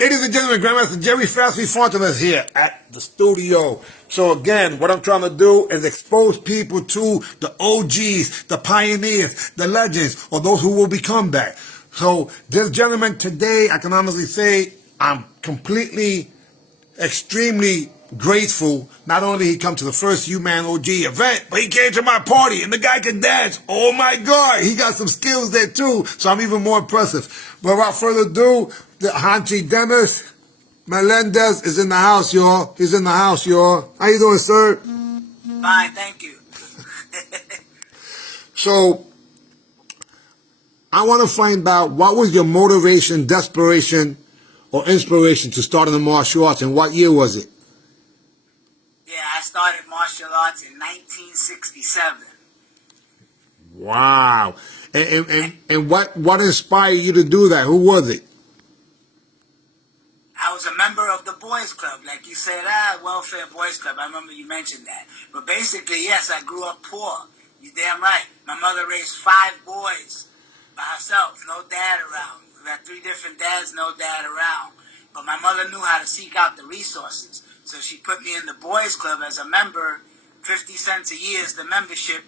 Ladies and gentlemen, Grandmaster Jerry Fastly Fontaine is here at the studio. So again, what I'm trying to do is expose people to the OGs, the pioneers, the legends, or those who will become that. So this gentleman today, I can honestly say, I'm completely, extremely grateful. Not only he come to the first UMAN OG event, but he came to my party and the guy can dance. Oh my God, he got some skills there too. So I'm even more impressive. But without further ado, the Hanshi Dennis Melendez is in the house, y'all. He's in the house, y'all. How you doing, sir? Fine, thank you. So I want to find out, what was your motivation, desperation, or inspiration to start in the martial arts, and what year was it? Yeah, I started martial arts in 1967. Wow. And what inspired you to do that? Who was it? I was a member of the Boys Club, like you said, Welfare Boys Club. I remember you mentioned that. But basically, yes, I grew up poor. You damn right. My mother raised 5 boys by herself, no dad around. We had 3 different dads, no dad around. But my mother knew how to seek out the resources. So she put me in the Boys Club as a member. 50 cents a year is the membership.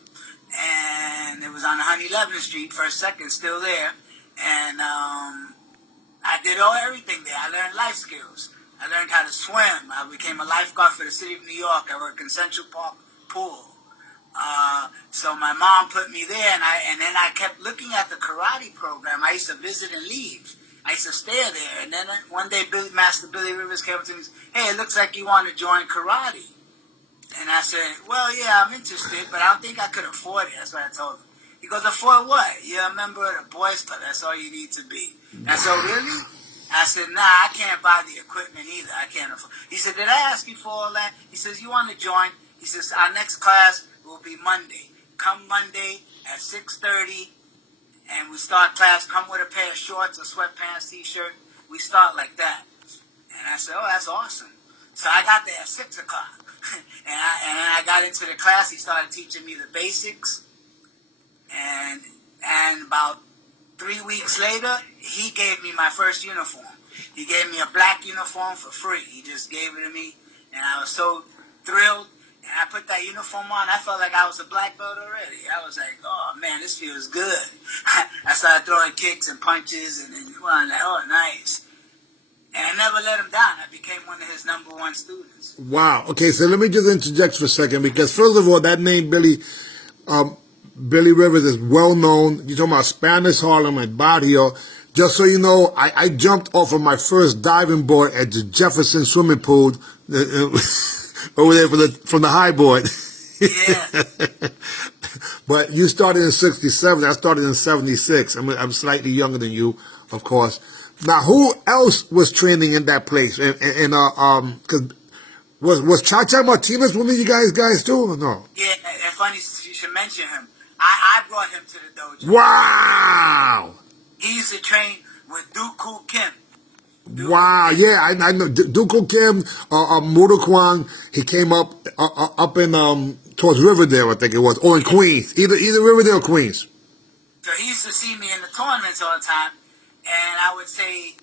And it was on 111th Street, first, second, still there. And I did everything there. I learned life skills. I learned how to swim. I became a lifeguard for the city of New York. I worked in Central Park Pool. So my mom put me there, and then I kept looking at the karate program. I used to visit and leave. I used to stay there. And then one day, Master Billy Rivers came up to me and said, "Hey, it looks like you want to join karate." And I said, "Well, yeah, I'm interested, but I don't think I could afford it." That's what I told him. He goes, "Afford what? You're a member of the Boys Club. That's all you need to be." And so, really? I said, "Nah, I can't buy the equipment either. I can't afford." He said, "Did I ask you for all that?" He says, "You want to join?" He says, "Our next class will be Monday. Come Monday at 6:30, and we start class. Come with a pair of shorts, a sweatpants, t-shirt. We start like that." And I said, "Oh, that's awesome." So I got there at 6 o'clock. And I got into the class. He started teaching me the basics. And about 3 weeks later, he gave me my first uniform. He gave me a black uniform for free. He just gave it to me. And I was so thrilled. And I put that uniform on. I felt like I was a black belt already. I was like, "Oh, man, this feels good." I started throwing kicks and punches. And then I was like, "Oh, nice." And I never let him down. I became one of his #1 students. Wow. Okay, so let me just interject for a second, because first of all, that name Billy Rivers is well known. You're talking about Spanish Harlem and Barrio. Just so you know, I jumped off of my first diving board at the Jefferson swimming pool over there from the high board. Yeah. But you started in 67. I started in 76. I'm slightly younger than you, of course. Now, who else was training in that place? Cause was Cha-Cha Martinez one of you guys too, or no? Yeah, and funny you should mention him. I brought him to the dojo. Wow! He used to train with Dooku Kim. Wow! Yeah, I know Dooku Kim, Mudo Kwang. He came up in towards Riverdale, I think it was, or in Queens, either Riverdale or Queens. So he used to see me in the tournaments all the time, and I would say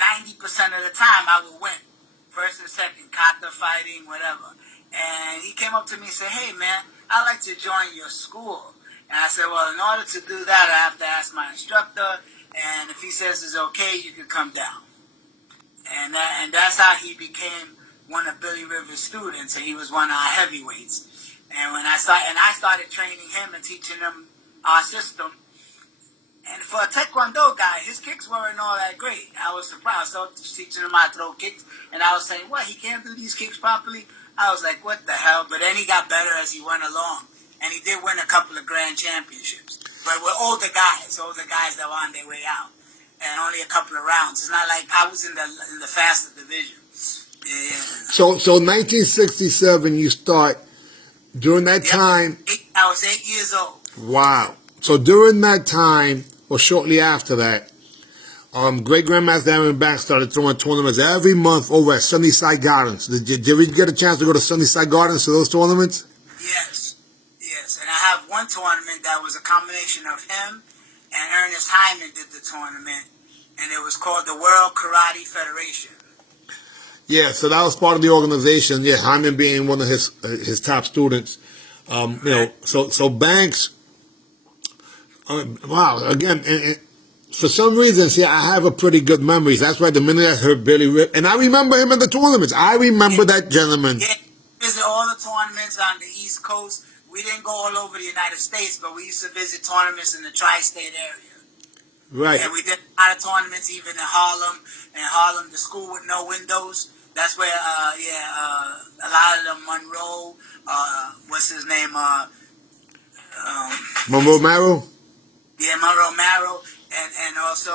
90% of the time I would win. First and second, kata fighting, whatever. And he came up to me and said, "Hey, man, I'd like to join your school." And I said, "Well, in order to do that, I have to ask my instructor, and if he says it's okay, you can come down." And that's how he became one of Billy Rivers' students, and he was one of our heavyweights. And I started training him and teaching him our system. And for a Taekwondo guy, his kicks weren't all that great. I was surprised. So I was teaching him how to throw kicks, and I was saying, "What, he can't do these kicks properly?" I was like, "What the hell?" But then he got better as he went along, and he did win a couple of grand championships. But with older guys that were on their way out, and only a couple of rounds. It's not like I was in the faster division. Yeah. So 1967, you start. During that time, I was 8 years old. Wow. So during that time, or shortly after that, Great Grandmaster Aaron Banks started throwing tournaments every month over at Sunnyside Gardens. Did you ever get a chance to go to Sunnyside Gardens for those tournaments? Yes. And I have one tournament that was a combination of him and Ernest Hyman did the tournament. and it was called the World Karate Federation. Yeah, so that was part of the organization. Yeah, Hyman being one of his top students. You know, so Banks. Wow, again, for some reason, see, I have a pretty good memories. That's why the minute I heard Billy Rip, and I remember him in the tournaments. I remember that gentleman. Yeah, visit all the tournaments on the East Coast. We didn't go all over the United States, but we used to visit tournaments in the tri-state area. Right. And we did a lot of tournaments even in Harlem. In Harlem, the school with no windows. That's where, a lot of them, Monroe, what's his name? Monroe Marrow? Yeah, Monroe Marrow, and also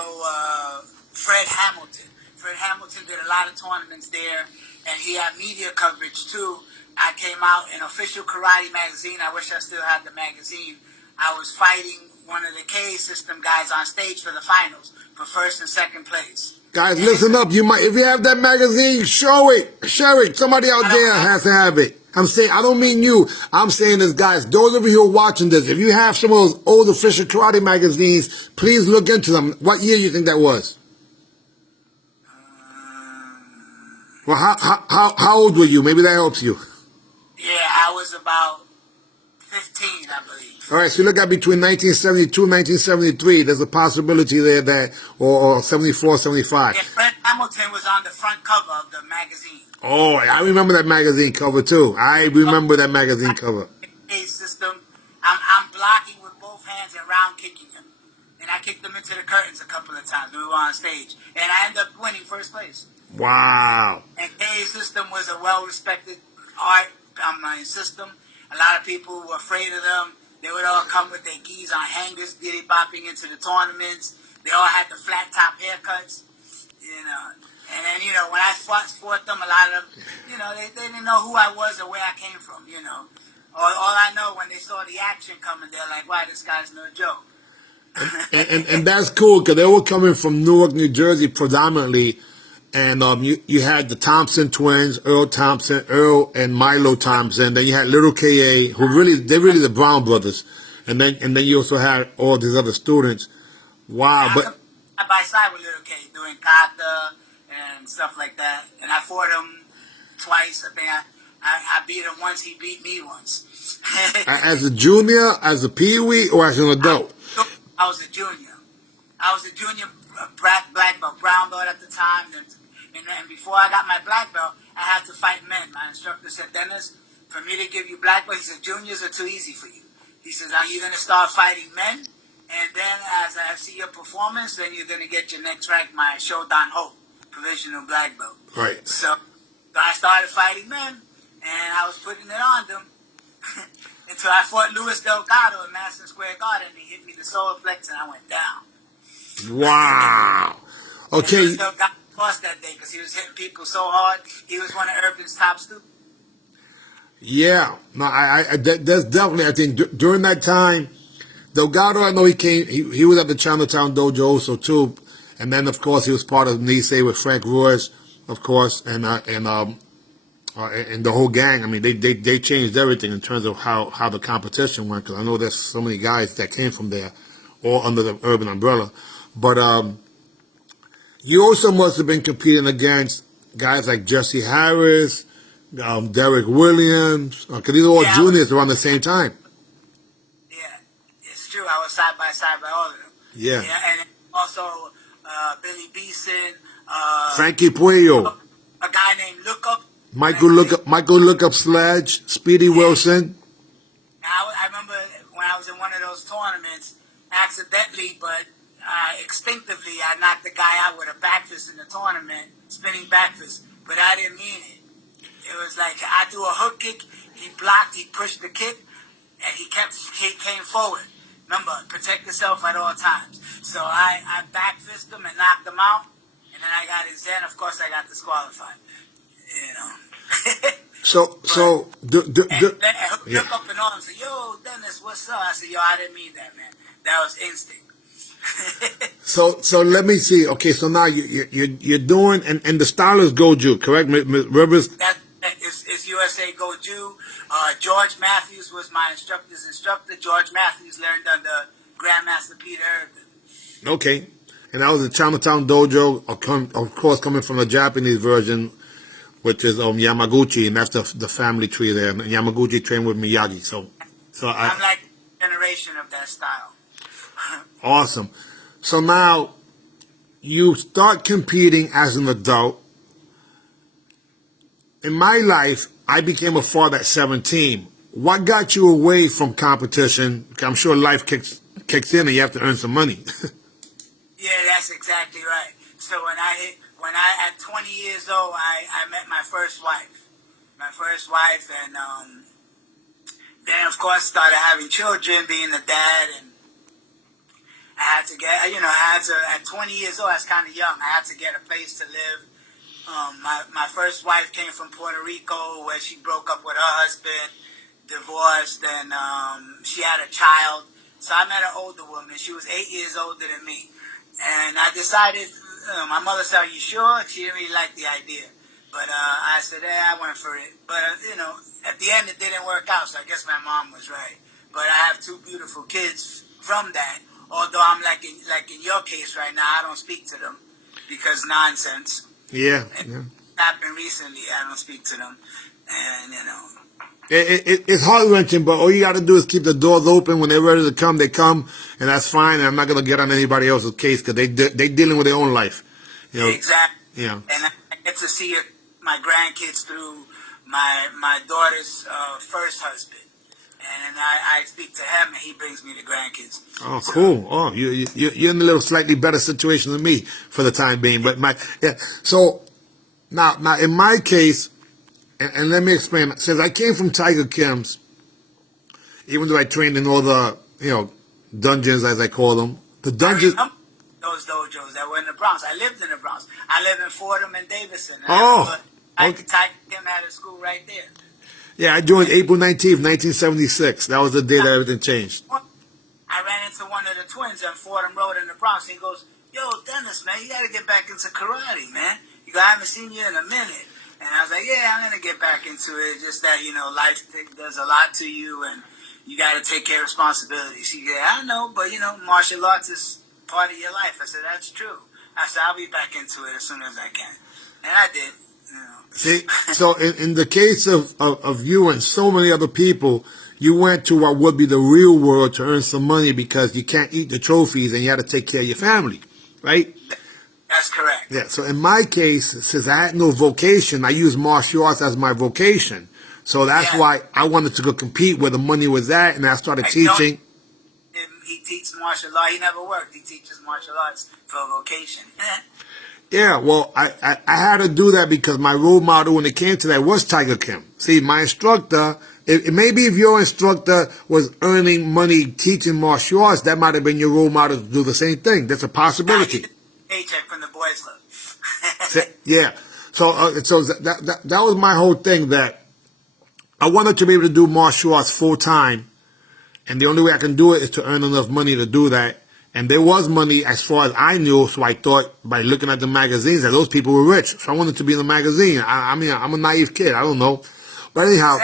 Fred Hamilton. Fred Hamilton did a lot of tournaments there, and he had media coverage too. I came out in Official Karate magazine. I wish I still had the magazine. I was fighting one of the K system guys on stage for the finals for first and second place. Guys, listen up. You might, if you have that magazine, show it. Share it. Somebody out there has to have it. I'm saying, I don't mean you. I'm saying this, guys. Those of you who are watching this, if you have some of those old Official Karate magazines, please look into them. What year do you think that was? Well, how old were you? Maybe that helps you. Yeah, I was about 15, I believe. All right, so you look at between 1972 and 1973. There's a possibility there that, or 74, 75. Yeah, Fred Hamilton was on the front cover of the magazine. Oh, I remember that magazine cover too. I remember that magazine cover. System. I'm blocking with both hands and round kicking him. And I kicked him into the curtains a couple of times when we were on stage. And I ended up winning first place. Wow. And K System was a well-respected art system. A lot of people were afraid of them. They would all come with their gis on hangers, diddy bopping into the tournaments. They all had the flat top haircuts, you know. And then, you know, when I fought them, a lot of them, you know, they didn't know who I was or where I came from, you know. All I know, when they saw the action coming, they're like, wow, this guy's no joke. and that's cool, because they were coming from Newark, New Jersey predominantly. And you had the Thompson twins, Earl and Milo Thompson. Then you had Little K.A., they're really the Brown brothers. And then you also had all these other students. Wow. But side by side with Little K, doing kata and stuff like that. And I fought him twice. I think I beat him once. He beat me once. As a junior, as a peewee, or as an adult? I was a junior. I was a junior black belt, brown belt at the time. And before I got my black belt, I had to fight men. My instructor said, Dennis, for me to give you black belt, he said, juniors are too easy for you. He says, now you're going to start fighting men, and then as I see your performance, then you're going to get your next rank, my Shodan Ho, provisional black belt. Right. So I started fighting men, and I was putting it on them until I fought Luis Delgado in Madison Square Garden, and he hit me the solar flex, and I went down. Wow. Okay. Luis Delgado lost that day because he was hitting people so hard. He was one of Urban's top students. Yeah, no, that's definitely, I think, during that time, Delgado, I know he was at the Chinatown Dojo also too, and then of course he was part of Nisei with Frank Royce, of course, and the whole gang. I mean, they changed everything in terms of how the competition went, because I know there's so many guys that came from there, all under the Urban umbrella. But you also must have been competing against guys like Jesse Harris, Derek Williams, because these are all juniors around the same time. Yeah, it's true. I was side by all of them. Yeah. And also Billy Beeson, Frankie Puello, a guy named Lookup. Michael Lookup Sledge, Speedy Wilson. I remember when I was in one of those tournaments, accidentally, but instinctively, I knocked the guy out with a back fist in the tournament, spinning back fist, but I didn't mean it. It was like I threw a hook kick, he blocked, he pushed the kick, and he came forward. Remember, protect yourself at all times. So I back fisted him and knocked him out, and then I got his end. Of course, I got disqualified. You know. So hook up and all and say, "Yo, Dennis, what's up?" I said, "Yo, I didn't mean that, man. That was instinct." So let me see. Okay, so now you're doing, and the style is Goju, correct, Rivers? It's USA Goju. George Matthews was my instructor. George Matthews learned under Grandmaster Peter Urban. Okay. And that was the Chinatown Dojo, of course, coming from the Japanese version, which is Yamaguchi, and that's the family tree there. And Yamaguchi trained with Miyagi, I'm like generation of that style. Awesome. So now you start competing as an adult. In my life, I became a father at 17. What got you away from competition? I'm sure life kicks in and you have to earn some money. Yeah, that's exactly right. So at 20 years old, I met my first wife. And then of course started having children, being a dad, and I had to get, at 20 years old, I was kind of young. I had to get a place to live. My first wife came from Puerto Rico, where she broke up with her husband, divorced, and she had a child. So I met an older woman. She was 8 years older than me. And I decided, my mother said, "Are you sure?" She didn't really like the idea. But I said, I went for it. But, at the end, it didn't work out, so I guess my mom was right. But I have two beautiful kids from that. Although I'm like in your case right now, I don't speak to them because nonsense. Yeah. Happened recently. I don't speak to them, and it's heart-wrenching, but all you got to do is keep the doors open. When they're ready to come, they come, and that's fine. And I'm not going to get on anybody else's case because they dealing with their own life. Exactly. Yeah. And I get to see my grandkids through my daughter's first husband. And I speak to him, and he brings me the grandkids. Oh, cool. Oh, you're in a little slightly better situation than me for the time being. But so now in my case, and let me explain. Since I came from Tiger Kim's, even though I trained in all the dungeons as I call them, the dungeons. Those dojos that were in the Bronx. I lived in the Bronx. I lived in Fordham and Davidson. Okay. Tiger Kim had a school right there. Yeah, I joined April 19th, 1976. That was the day that everything changed. I ran into one of the twins on Fordham Road in the Bronx. He goes, "Yo, Dennis, man, you got to get back into karate, man. I haven't seen you in a minute." And I was like, "Yeah, I'm going to get back into it. Just that, life does a lot to you, and you got to take care of responsibilities." He said, "I know, but, martial arts is part of your life." I said, "That's true." I said, "I'll be back into it as soon as I can." And I did. See, so in the case of you and so many other people, you went to what would be the real world to earn some money because you can't eat the trophies and you had to take care of your family, right? That's correct. Yeah, so in my case, since I had no vocation, I used martial arts as my vocation. So that's why I wanted to go compete where the money was at, and I started teaching. He teaches martial arts. He never worked. He teaches martial arts for a vocation. Yeah, well, I had to do that because my role model when it came to that was Tiger Kim. See, my instructor, maybe if your instructor was earning money teaching martial arts, that might have been your role model to do the same thing. That's a possibility. Paycheck from the boys club. Yeah. So that was my whole thing, that I wanted to be able to do martial arts full time. And the only way I can do it is to earn enough money to do that. And there was money as far as I knew, so I thought by looking at the magazines that those people were rich. So I wanted to be in the magazine. I mean, I'm a naive kid. I don't know. But anyhow,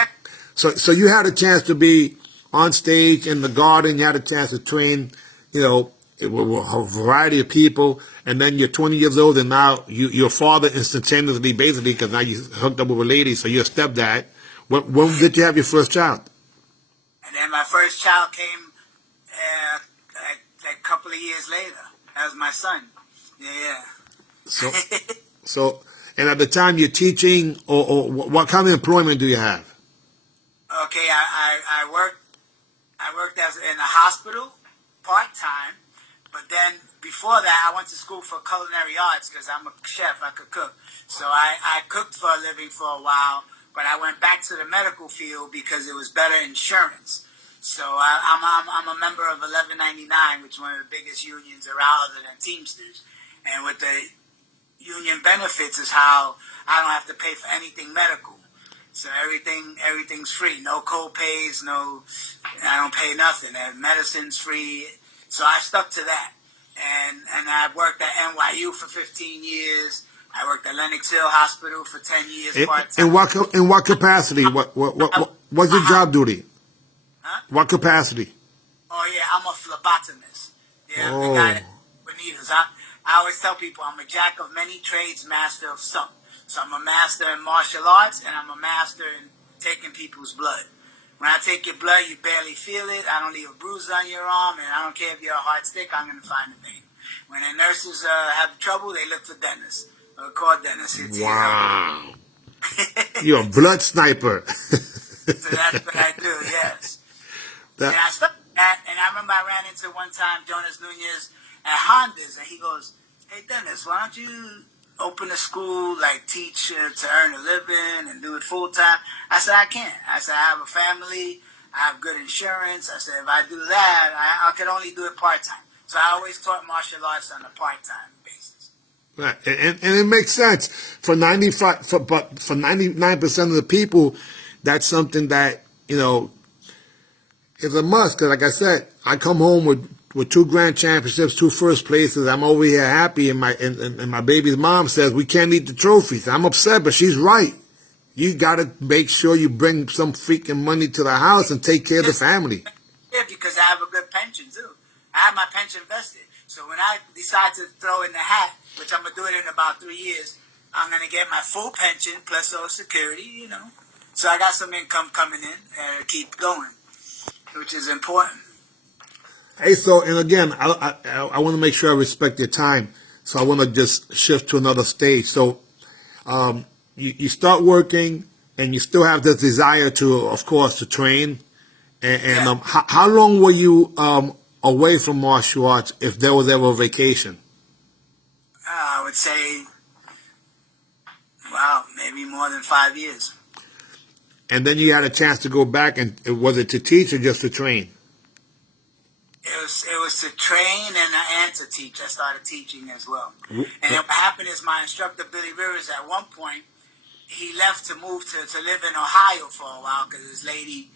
so you had a chance to be on stage in the garden. You had a chance to train, with a variety of people. And then you're 20 years old, and now you're a father instantaneously, basically, because now you hooked up with a lady, so you're a stepdad. When did you have your first child? And then my first child came a couple of years later. That was my son. Yeah. So, and at the time you're teaching, or what kind of employment do you have? Okay, I worked in a hospital part-time, but then before that I went to school for culinary arts because I'm a chef. I could cook. So I cooked for a living for a while, but I went back to the medical field because it was better insurance. So I'm a member of 1199, which is one of the biggest unions around other than Teamsters. And with the union benefits is how I don't have to pay for anything medical. So everything's free. No co-pays, I don't pay nothing. Medicine's free. So I stuck to that. And I worked at NYU for 15 years. I worked at Lenox Hill Hospital for 10 years part-time. In what capacity? What's your job duty? Huh? What capacity? Oh, yeah, I'm a phlebotomist. Yeah, Oh. the guy that with needles. I always tell people I'm a jack of many trades, master of some. So I'm a master in martial arts, and I'm a master in taking people's blood. When I take your blood, you barely feel it. I don't leave a bruise on your arm, and I don't care if you're a hard stick, I'm going to find the vein. When the nurses have trouble, they look for dentists. Call dentists. Wow. You're a blood sniper. So that's what I do, yes. And I stuck with that, and I remember I ran into one time Jonas Nunez at Honda's, and he goes, "Hey, Dennis, why don't you open a school, like teach to earn a living and do it full time?" I said, "I can't." I said, "I have a family, I have good insurance." I said, "If I do that, I could only do it part time." So I always taught martial arts on a part time basis. Right, and it makes sense for 99% of the people. That's something that is a must. Because, like I said, I come home with 2 grand championships, 2 first places. I'm over here happy, and my baby's mom says we can't eat the trophies. I'm upset, but she's right. You got to make sure you bring some freaking money to the house and take care of the family. Yeah, because I have a good pension too. I have my pension vested. So when I decide to throw in the hat, which I'm gonna do it in about 3 years, I'm gonna get my full pension plus Social Security. So I got some income coming in and keep going, which is important. Hey, so, and again, I want to make sure I respect your time. So I want to just shift to another stage. So you start working, and you still have this desire to, of course, to train. And Yeah. how long were you away from martial arts, if there was ever a vacation? I would say, wow, maybe more than 5 years. And then you had a chance to go back, and was it to teach or just to train? It was to train and to teach. I started teaching as well. And then what happened is my instructor Billy Rivers at one point he left to move to live in Ohio for a while because his lady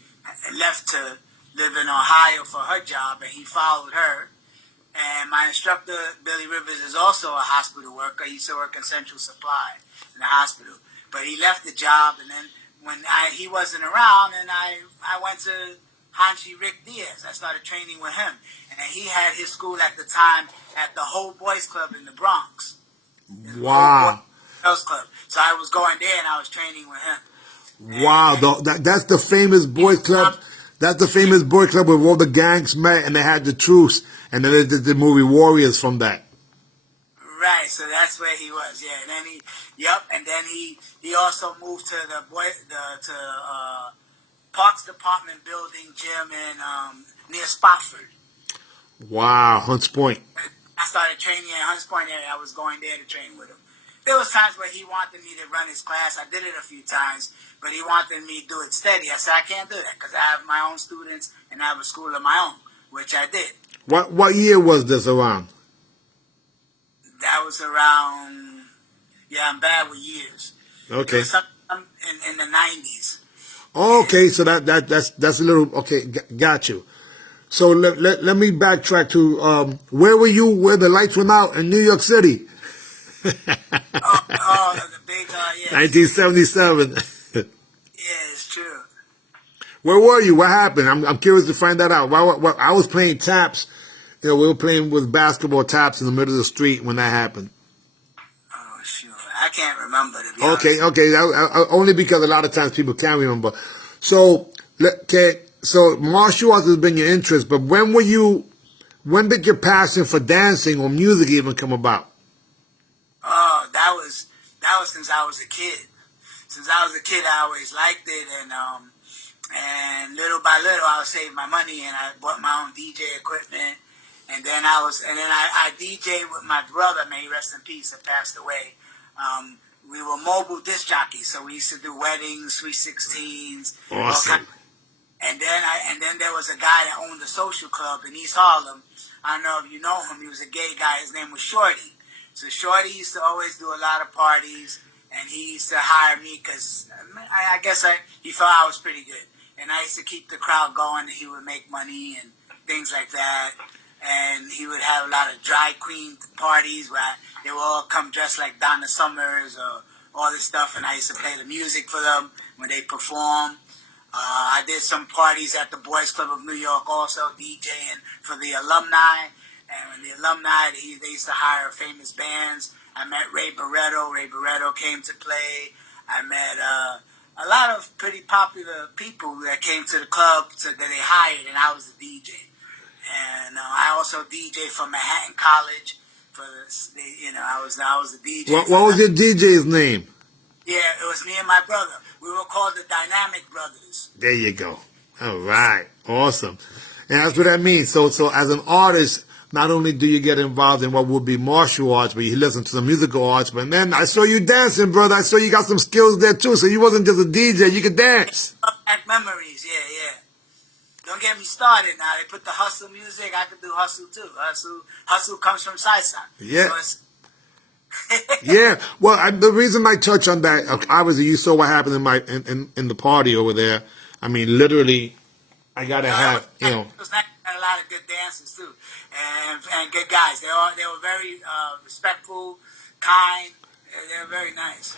left to live in Ohio for her job, and he followed her. And my instructor, Billy Rivers, is also a hospital worker. He used to work in Central Supply in the hospital. But he left the job, and then when he wasn't around, and I went to Hanshi Rick Diaz. I started training with him. And he had his school at the time at the Whole Boys Club in the Bronx. Wow. Girls Club. So I was going there, and I was training with him. Wow. That's the famous boys club. That's the famous boy club where all the gangs met and they had the truce. And then they did the movie Warriors from that. Right, so that's where he was, yeah. And then and then he also moved to the Parks Department building gym in near Spofford. Wow, Hunts Point. I started training in Hunts Point area. I was going there to train with him. There was times where he wanted me to run his class. I did it a few times, but he wanted me to do it steady. I said I can't do that because I have my own students and I have a school of my own, which I did. What year was this around? That was around. Yeah, I'm bad with years. Okay. In the 90s. Okay, so that's a little okay. Got you. So let me backtrack to where were you? Where the lights went out in New York City? The big yeah. 1977. Yeah, it's true. Where were you? What happened? I'm curious to find that out. I was playing taps. We were playing with basketball taps in the middle of the street when that happened. Oh, sure. I can't remember, to be honest. Okay. Only because a lot of times people can't remember. So, so martial arts has been your interest, but when did your passion for dancing or music even come about? Oh, that was since I was a kid. Since I was a kid, I always liked it, and little by little, I would save my money, and I bought my own DJ equipment. And then I DJed with my brother, may he rest in peace, that passed away. We were mobile disc jockeys, so we used to do weddings, Sweet 16s. Awesome. And then there was a guy that owned a social club in East Harlem. I don't know if you know him. He was a gay guy. His name was Shorty. So Shorty used to always do a lot of parties, and he used to hire me because I guess he thought I was pretty good. And I used to keep the crowd going, and he would make money and things like that. And he would have a lot of drag queen parties where they would all come dressed like Donna Summers or all this stuff, and I used to play the music for them when they perform. I did some parties at the Boys Club of New York also, DJing for the alumni. And when the alumni, they used to hire famous bands. I met Ray Barretto. Ray Barretto came to play. I met a lot of pretty popular people that came to the club that they hired, and I was the DJ. And I also DJ for Manhattan College. I was the DJ. What was your DJ's name? Yeah, it was me and my brother. We were called the Dynamic Brothers. There you go. All right. Awesome. And that's what that means. So as an artist, not only do you get involved in what would be martial arts, but you listen to the musical arts. But then I saw you dancing, brother. I saw you got some skills there too. So you wasn't just a DJ, you could dance. Back memories, yeah. Don't get me started now. They put the hustle music. I could do hustle too. Hustle comes from salsa. Yeah. So Yeah. Well, the reason I touch on that, obviously, you saw what happened in the party over there. I mean, literally, I gotta have, It was nice. Had a lot of good dancers too, and good guys. They were very respectful, kind. They were very nice.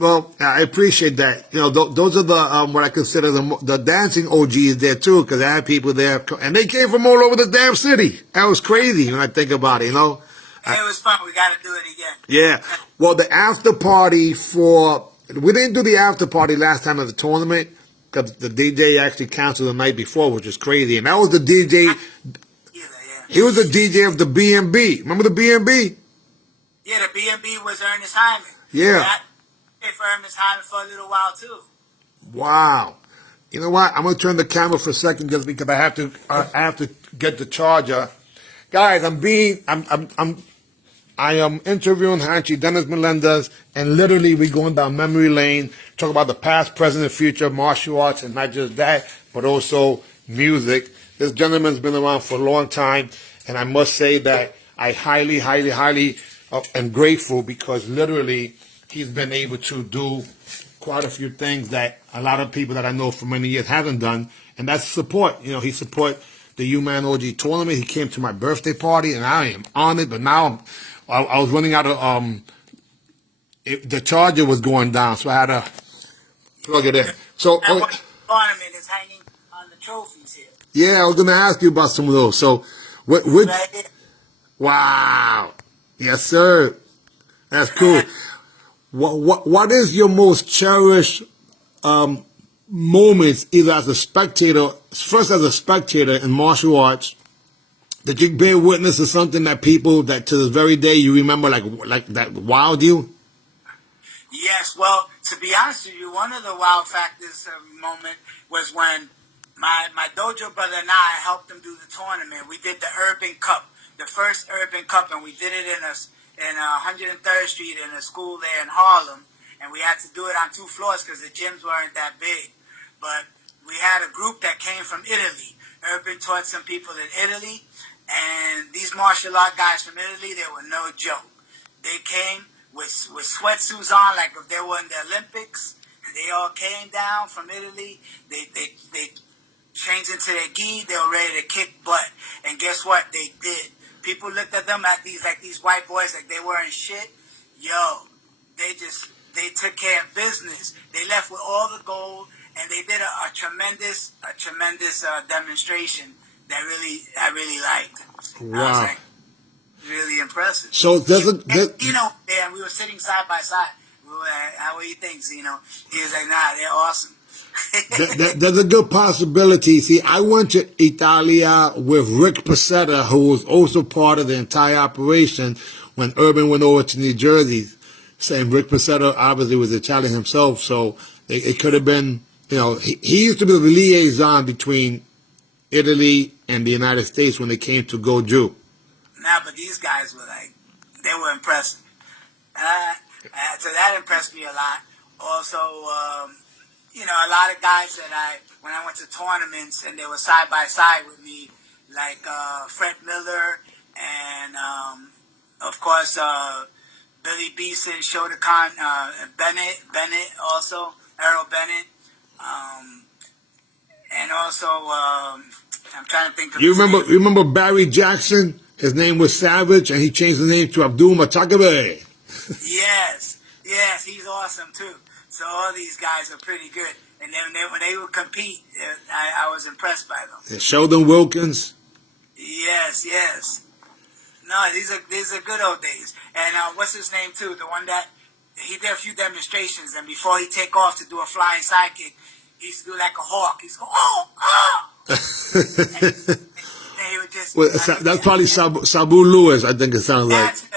Well, I appreciate that. Those are the what I consider the dancing OGs there too, because I had people there, and they came from all over the damn city. That was crazy when I think about it. It was fun. We got to do it again. Yeah. Well, the after party we didn't do the after party last time of the tournament because the DJ actually canceled the night before, which is crazy. And that was the DJ. He was the DJ of the B&B. Remember the B&B? Yeah, the B&B was Ernest Hyman. Yeah. I played for Ernest Hyman for a little while too. Wow. You know what? I'm gonna turn the camera for a second just because I have to get the charger. Guys, I am interviewing Hanshi, Dennis Melendez, and literally we're going down memory lane, talk about the past, present, and future, martial arts, and not just that, but also music. This gentleman's been around for a long time, and I must say that I highly, highly, highly am grateful because literally he's been able to do quite a few things that a lot of people that I know for many years haven't done, and that's support. He support the UMAN OG tournament. He came to my birthday party, and I am honored, but now I was running out of, the charger was going down, so I had to plug it in. So, ornament is hanging on the trophies here. Yeah, I was going to ask you about some of those. So, Right here. Wow. Yes, sir. That's cool. What is your most cherished moments, either as a spectator, first as a spectator in martial arts, that you bear witness to something that people that to this very day you remember like that wowed you? Yes, well, to be honest with you, one of the wow factors moment was when my dojo brother and I helped him do the tournament. We did the Urban Cup, the first Urban Cup, and we did it in 103rd Street in a school there in Harlem, and we had to do it on 2 floors because the gyms weren't that big. But we had a group that came from Italy. Urban taught some people in Italy, and these martial art guys from Italy, they were no joke. They came with sweatsuits on like if they were in the Olympics. They all came down from Italy. They changed into their gi. They were ready to kick butt. And guess what? They did. People looked at them these white boys like they weren't shit. Yo, they took care of business. They left with all the gold, and they did a tremendous demonstration that I really liked. Wow. I was like, really impressive. So and we were sitting side by side. We were like, how do you think, Zeno? He was like, nah, they're awesome. There's a good possibility. See, I went to Italia with Rick Passetta, who was also part of the entire operation when Urban went over to New Jersey. Saying Rick Passetta obviously was Italian himself, so it could have been, he used to be the liaison between Italy and the United States when they came to Goju. Nah, but these guys were they were impressive. So that impressed me a lot. Also, a lot of guys that when I went to tournaments and they were side by side with me, like Fred Miller and, of course, Billy Beeson, Shotokan, Bennett also, Errol Bennett, and also, I'm trying to think of You remember Barry Jackson? His name was Savage, and he changed the name to Abdul Matakabe. Yes, he's awesome too. So all these guys are pretty good. And then when they would compete, I was impressed by them. And Sheldon Wilkins. Yes. No, these are good old days. And what's his name too? The one that he did a few demonstrations, and before he take off to do a flying sidekick, he used to do like a hawk. He's go, oh, oh, and he would just. Well, that's probably Sabu Lewis, I think it sounds like. That's him.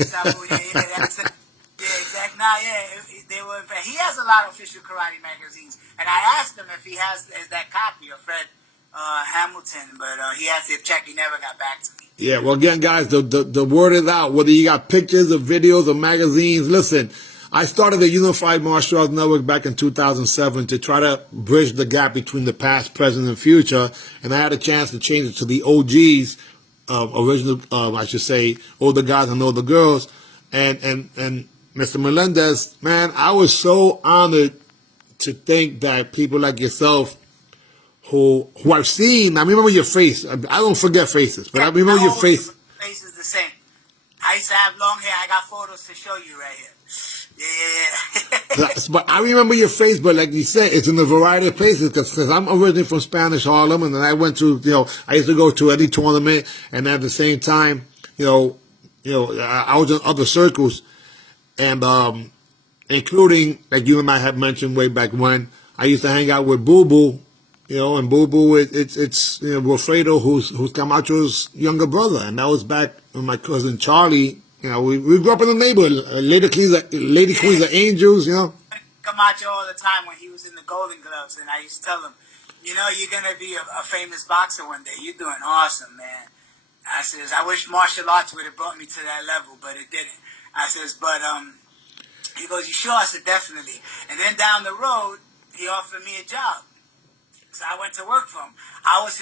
Yeah, Sabu. Yeah, that's it. Yeah, exactly. Nah, yeah, they were. He has a lot of official karate magazines, and I asked him if he has that copy of Fred Hamilton, but he has to check. He never got back to me. Yeah, well, again, guys, the word is out. Whether you got pictures or videos or magazines, listen, I started the Unified Martial Arts Network back in 2007 to try to bridge the gap between the past, present, and future, and I had a chance to change it to the OGs, original, I should say, older guys and older girls, and Mr. Melendez, man, I was so honored to think that people like yourself who I've seen. I remember your face. I don't forget faces, but I remember your face. Face is the same. I used to have long hair. I got photos to show you right here. Yeah. But I remember your face, but like you said, it's in a variety of places because I'm originally from Spanish Harlem, and then I went to, I used to go to any tournament, and at the same time, I was in other circles, and including, like you and I had mentioned way back when, I used to hang out with Boo Boo. And Boo Boo, it's Wilfredo, who's Camacho's younger brother, and that was back when my cousin Charlie. We grew up in the neighborhood. Lady Queens of Angels. Camacho all the time when he was in the Golden Gloves, and I used to tell him, you're gonna be a famous boxer one day. You're doing awesome, man. I says, I wish martial arts would have brought me to that level, but it didn't. I says, but he goes, you sure? I said, definitely. And then down the road, he offered me a job. So I went to work for him. I was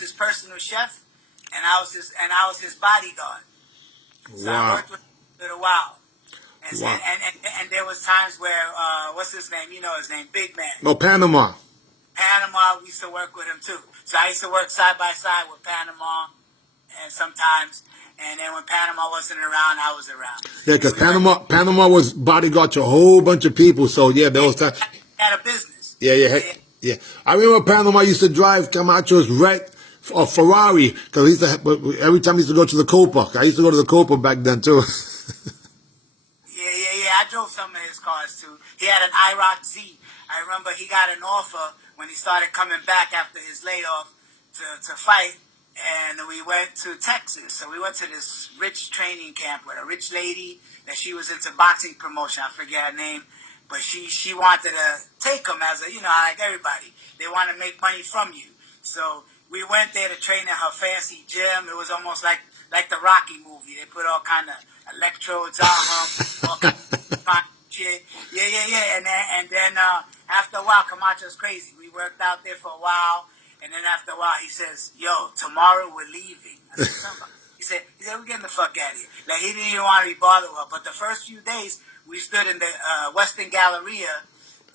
his personal chef, and I was his bodyguard. So Wow. I worked with him for a while. And there was times where what's his name? You know his name, Big Man. Oh, Panama. Panama, we used to work with him too. So I used to work side by side with Panama, and sometimes. And then when Panama wasn't around, I was around. Yeah, because Panama was bodyguard to a whole bunch of people. So yeah, there was times. Had a business. Yeah. I remember Panama used to drive Camacho's red Ferrari because every time he used to go to the Copa. I used to go to the Copa back then too. Yeah. I drove some of his cars too. He had an IROC Z. I remember he got an offer when he started coming back after his layoff to fight, and we went to Texas. So we went to this rich training camp with a rich lady that she was into boxing promotion. I forget her name. But she wanted to take him as a, like everybody. They want to make money from you. So we went there to train in her fancy gym. It was almost like the Rocky movie. They put all kind of electrodes on him, all kind of shit. Yeah. And then after a while, Camacho's crazy. We worked out there for a while. And then after a while, he says, yo, tomorrow we're leaving. I said, somebody. He said, we're getting the fuck out of here. Like, he didn't even want to be bothered with. But the first few days, we stood in the Western Galleria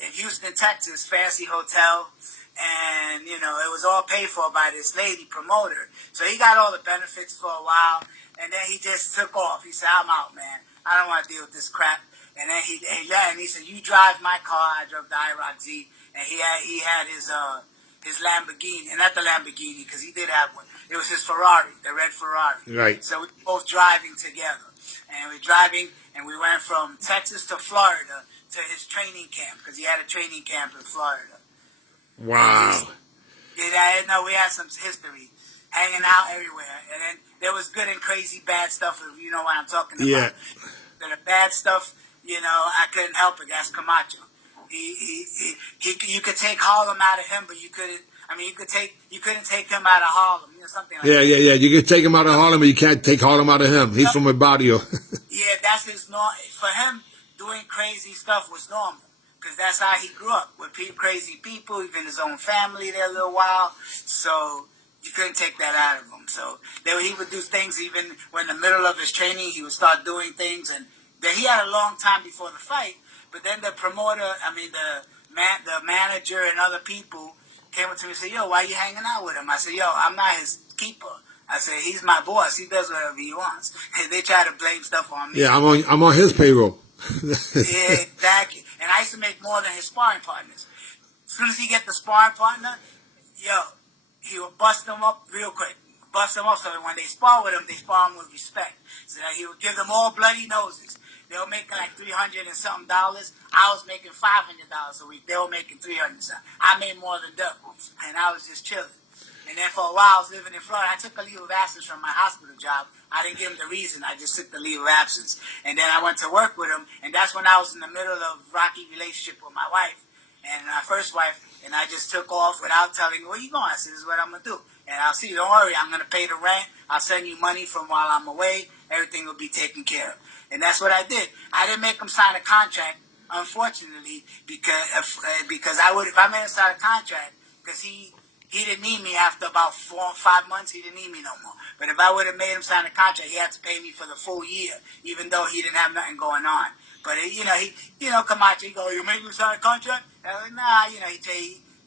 in Houston, Texas, fancy hotel, and, it was all paid for by this lady promoter. So he got all the benefits for a while, and then he just took off. He said, I'm out, man. I don't want to deal with this crap. And then he said, you drive my car. I drove the IROC Z, and he had his Lamborghini, and not the Lamborghini, because he did have one. It was his Ferrari, the red Ferrari. Right. So we were both driving together. And we were driving, and we went from Texas to Florida to his training camp, because he had a training camp in Florida. Wow. We had some history, hanging out everywhere. And then there was good and crazy bad stuff, if you know what I'm talking about. Yeah. The bad stuff, I couldn't help it. That's Camacho. You could take Harlem out of him, but you couldn't. I mean, you couldn't take him out of Harlem, something like that. Yeah. You can take him out of Harlem, but you can't take Harlem out of him. He's from a barrio. Yeah, that's his norm. For him, doing crazy stuff was normal, because that's how he grew up, with crazy people, even his own family there a little while. So you couldn't take that out of him. So he would do things even when in the middle of his training, he would start doing things, and then he had a long time before the fight. But then the promoter, the manager and other people came up to me and said, yo, why you hanging out with him? I said, yo, I'm not his keeper. I said, he's my boss. He does whatever he wants. And they try to blame stuff on me. Yeah, I'm on his payroll. Yeah, exactly. And I used to make more than his sparring partners. As soon as he get the sparring partner, he would bust them up real quick. bust them off. So when they spar with him, they spar him with respect. So that he would give them all bloody noses. They were making like $300 and something dollars. I was making $500 a week. They were making 300 something. I made more than double, and I was just chilling. And then for a while, I was living in Florida. I took a leave of absence from my hospital job. I didn't give him the reason. I just took the leave of absence. And then I went to work with him, and that's when I was in the middle of a rocky relationship with my wife, and my first wife, and I just took off without telling her, where you going? I said, this is what I'm going to do. And I'll see, don't worry, I'm going to pay the rent. I'll send you money from while I'm away. Everything will be taken care of. And that's what I did. I didn't make him sign a contract, unfortunately, because I would, if I made him sign a contract, because he didn't need me after about 4 or 5 months. He didn't need me no more. But if I would have made him sign a contract, he had to pay me for the full year, even though he didn't have nothing going on. But Camacho, he go, you make me sign a contract? I was like, nah, he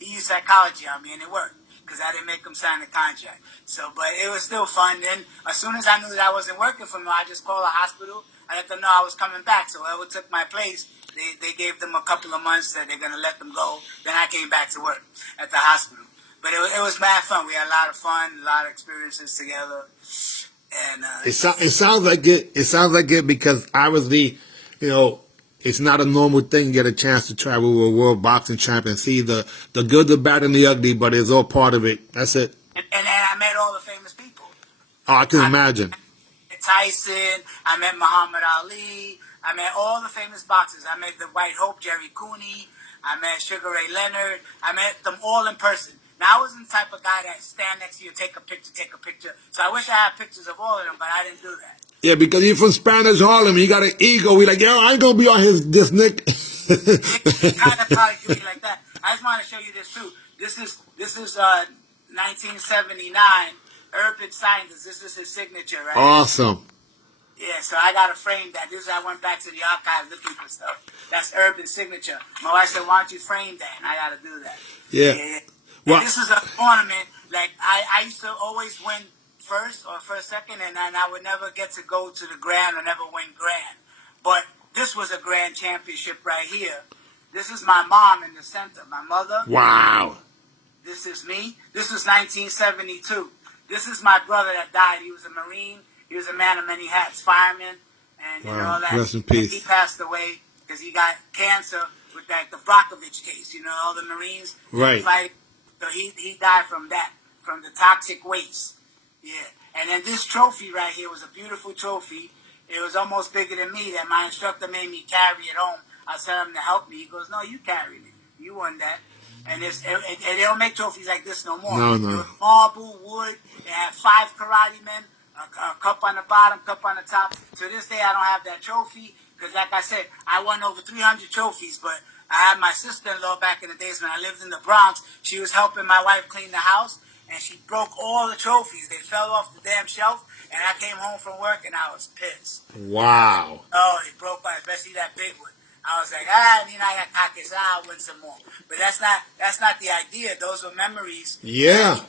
used psychology on me, and it worked because I didn't make him sign the contract. So, but it was still fun. Then, as soon as I knew that I wasn't working for him, I just called the hospital. I let them know I was coming back. So whoever took my place, they gave them a couple of months that they're going to let them go. Then I came back to work at the hospital. But it was mad fun. We had a lot of fun, a lot of experiences together. And it sounds like it. It sounds like it because obviously, it's not a normal thing to get a chance to travel with a world boxing champ and see the good, the bad, and the ugly. But it's all part of it. That's it. And I met all the famous people. Oh, I can imagine. Met Tyson. I met Muhammad Ali. I met all the famous boxers. I met the White Hope, Jerry Cooney. I met Sugar Ray Leonard. I met them all in person. Now, I wasn't the type of guy that stand next to you, take a picture. So I wish I had pictures of all of them, but I didn't do that. Yeah, because you're from Spanish Harlem, you got an ego. We like, yo, I ain't gonna be on this Nick. Kind of probably do me like that. I just want to show you this too. This is 1979 Urban Scientist. This is his signature, right? Awesome. Yeah, so I got to frame that. I went back to the archive looking for stuff. That's Urban signature. My wife said, why don't you frame that? And I got to do that. Yeah. Well, this is a tournament. Like, I used to always win first or second, and then I would never get to go to the grand or never win grand. But this was a grand championship right here. This is my mom in the center. My mother. Wow. This is me. This was 1972. This is my brother that died. He was a Marine. He was a man of many hats, fireman, and all that. Rest in peace. And he passed away because he got cancer with the Brockovich case. All the Marines. Right. Fighting. So he died from that, from the toxic waste. Yeah. And then this trophy right here was a beautiful trophy. It was almost bigger than me that my instructor made me carry it home. I sent him to help me. He goes, no, you carried it. You won that. And they don't make trophies like this no more. No. It was marble, wood. They had 5 karate men, a cup on the bottom, cup on the top. To this day, I don't have that trophy because, like I said, I won over 300 trophies, but I had my sister-in-law back in the days when I lived in the Bronx. She was helping my wife clean the house, and she broke all the trophies. They fell off the damn shelf, and I came home from work, and I was pissed. Wow. Oh, they broke one, especially that big one. I was like, I'll win some more. But that's not the idea. Those were memories. Yeah.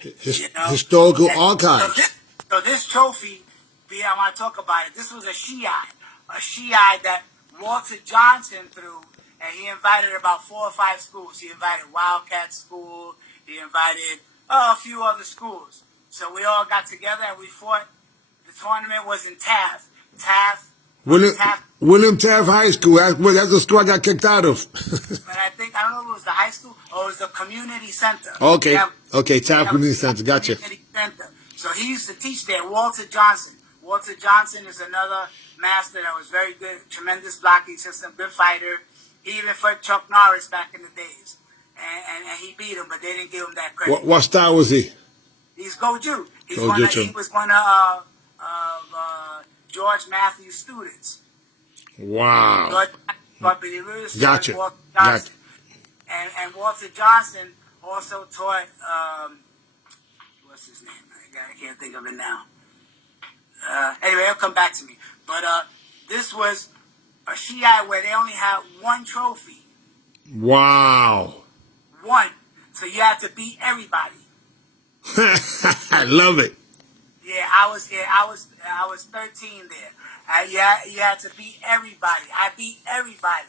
Historical archives. So this trophy, I want to talk about it. This was a Shiite that Walter Johnson threw, and he invited about 4 or 5 schools. He invited Wildcat School. He invited a few other schools. So we all got together and we fought. The tournament was in Taft. William Taft High School. That's the school I got kicked out of. But I don't know if it was the high school or it was the community center. Okay, Taft Community Center. Gotcha. Community center. So he used to teach there. Walter Johnson. Walter Johnson is another master that was very good, tremendous blocking system, good fighter. He even fought Chuck Norris back in the days. And he beat him, but they didn't give him that credit. What style was he? He's Goju. He was one of George Matthews' students. Wow. Gotcha. And Walter Johnson also taught, what's his name? I can't think of it now. Anyway, it'll come back to me. But this was a Shiite where they only had 1 trophy. Wow. 1. So you had to beat everybody. I love it. Yeah, I was 13 there. You had to beat everybody. I beat everybody.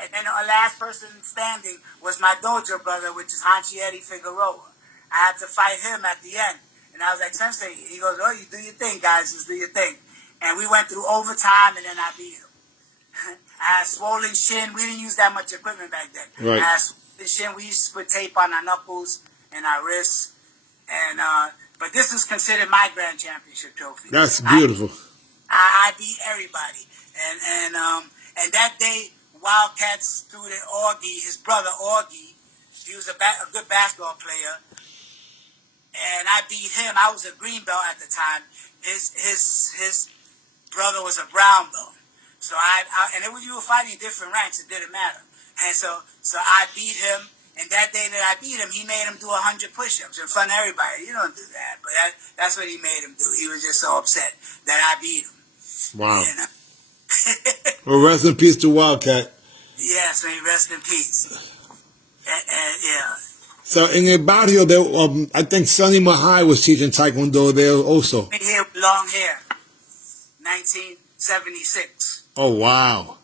And then the last person standing was my dojo brother, which is Hanshi Figueroa. I had to fight him at the end. And I was like, Sensei, he goes, oh, you do your thing, guys, just do your thing. And we went through overtime, and then I beat him. I had swollen shin. We didn't use that much equipment back then. Right. I had swollen shin. We used to put tape on our knuckles and our wrists. And but this is considered my grand championship trophy. That's beautiful. I beat everybody. And that day, Wildcat student Augie, his brother Augie, he was a good basketball player. And I beat him. I was a green belt at the time. His brother was a brown belt. So and you were fighting different ranks. It didn't matter. And so I beat him. And that day that I beat him, he made him do 100 push-ups in front of everybody. You don't do that, but that's what he made him do. He was just so upset that I beat him. Wow. You know? Well, rest in peace to Wildcat. Yes, may he rest in peace. Yeah. So in El Barrio, there, I think Sonny Mahai was teaching Taekwondo there also. Here with long hair, 1976. Oh, wow.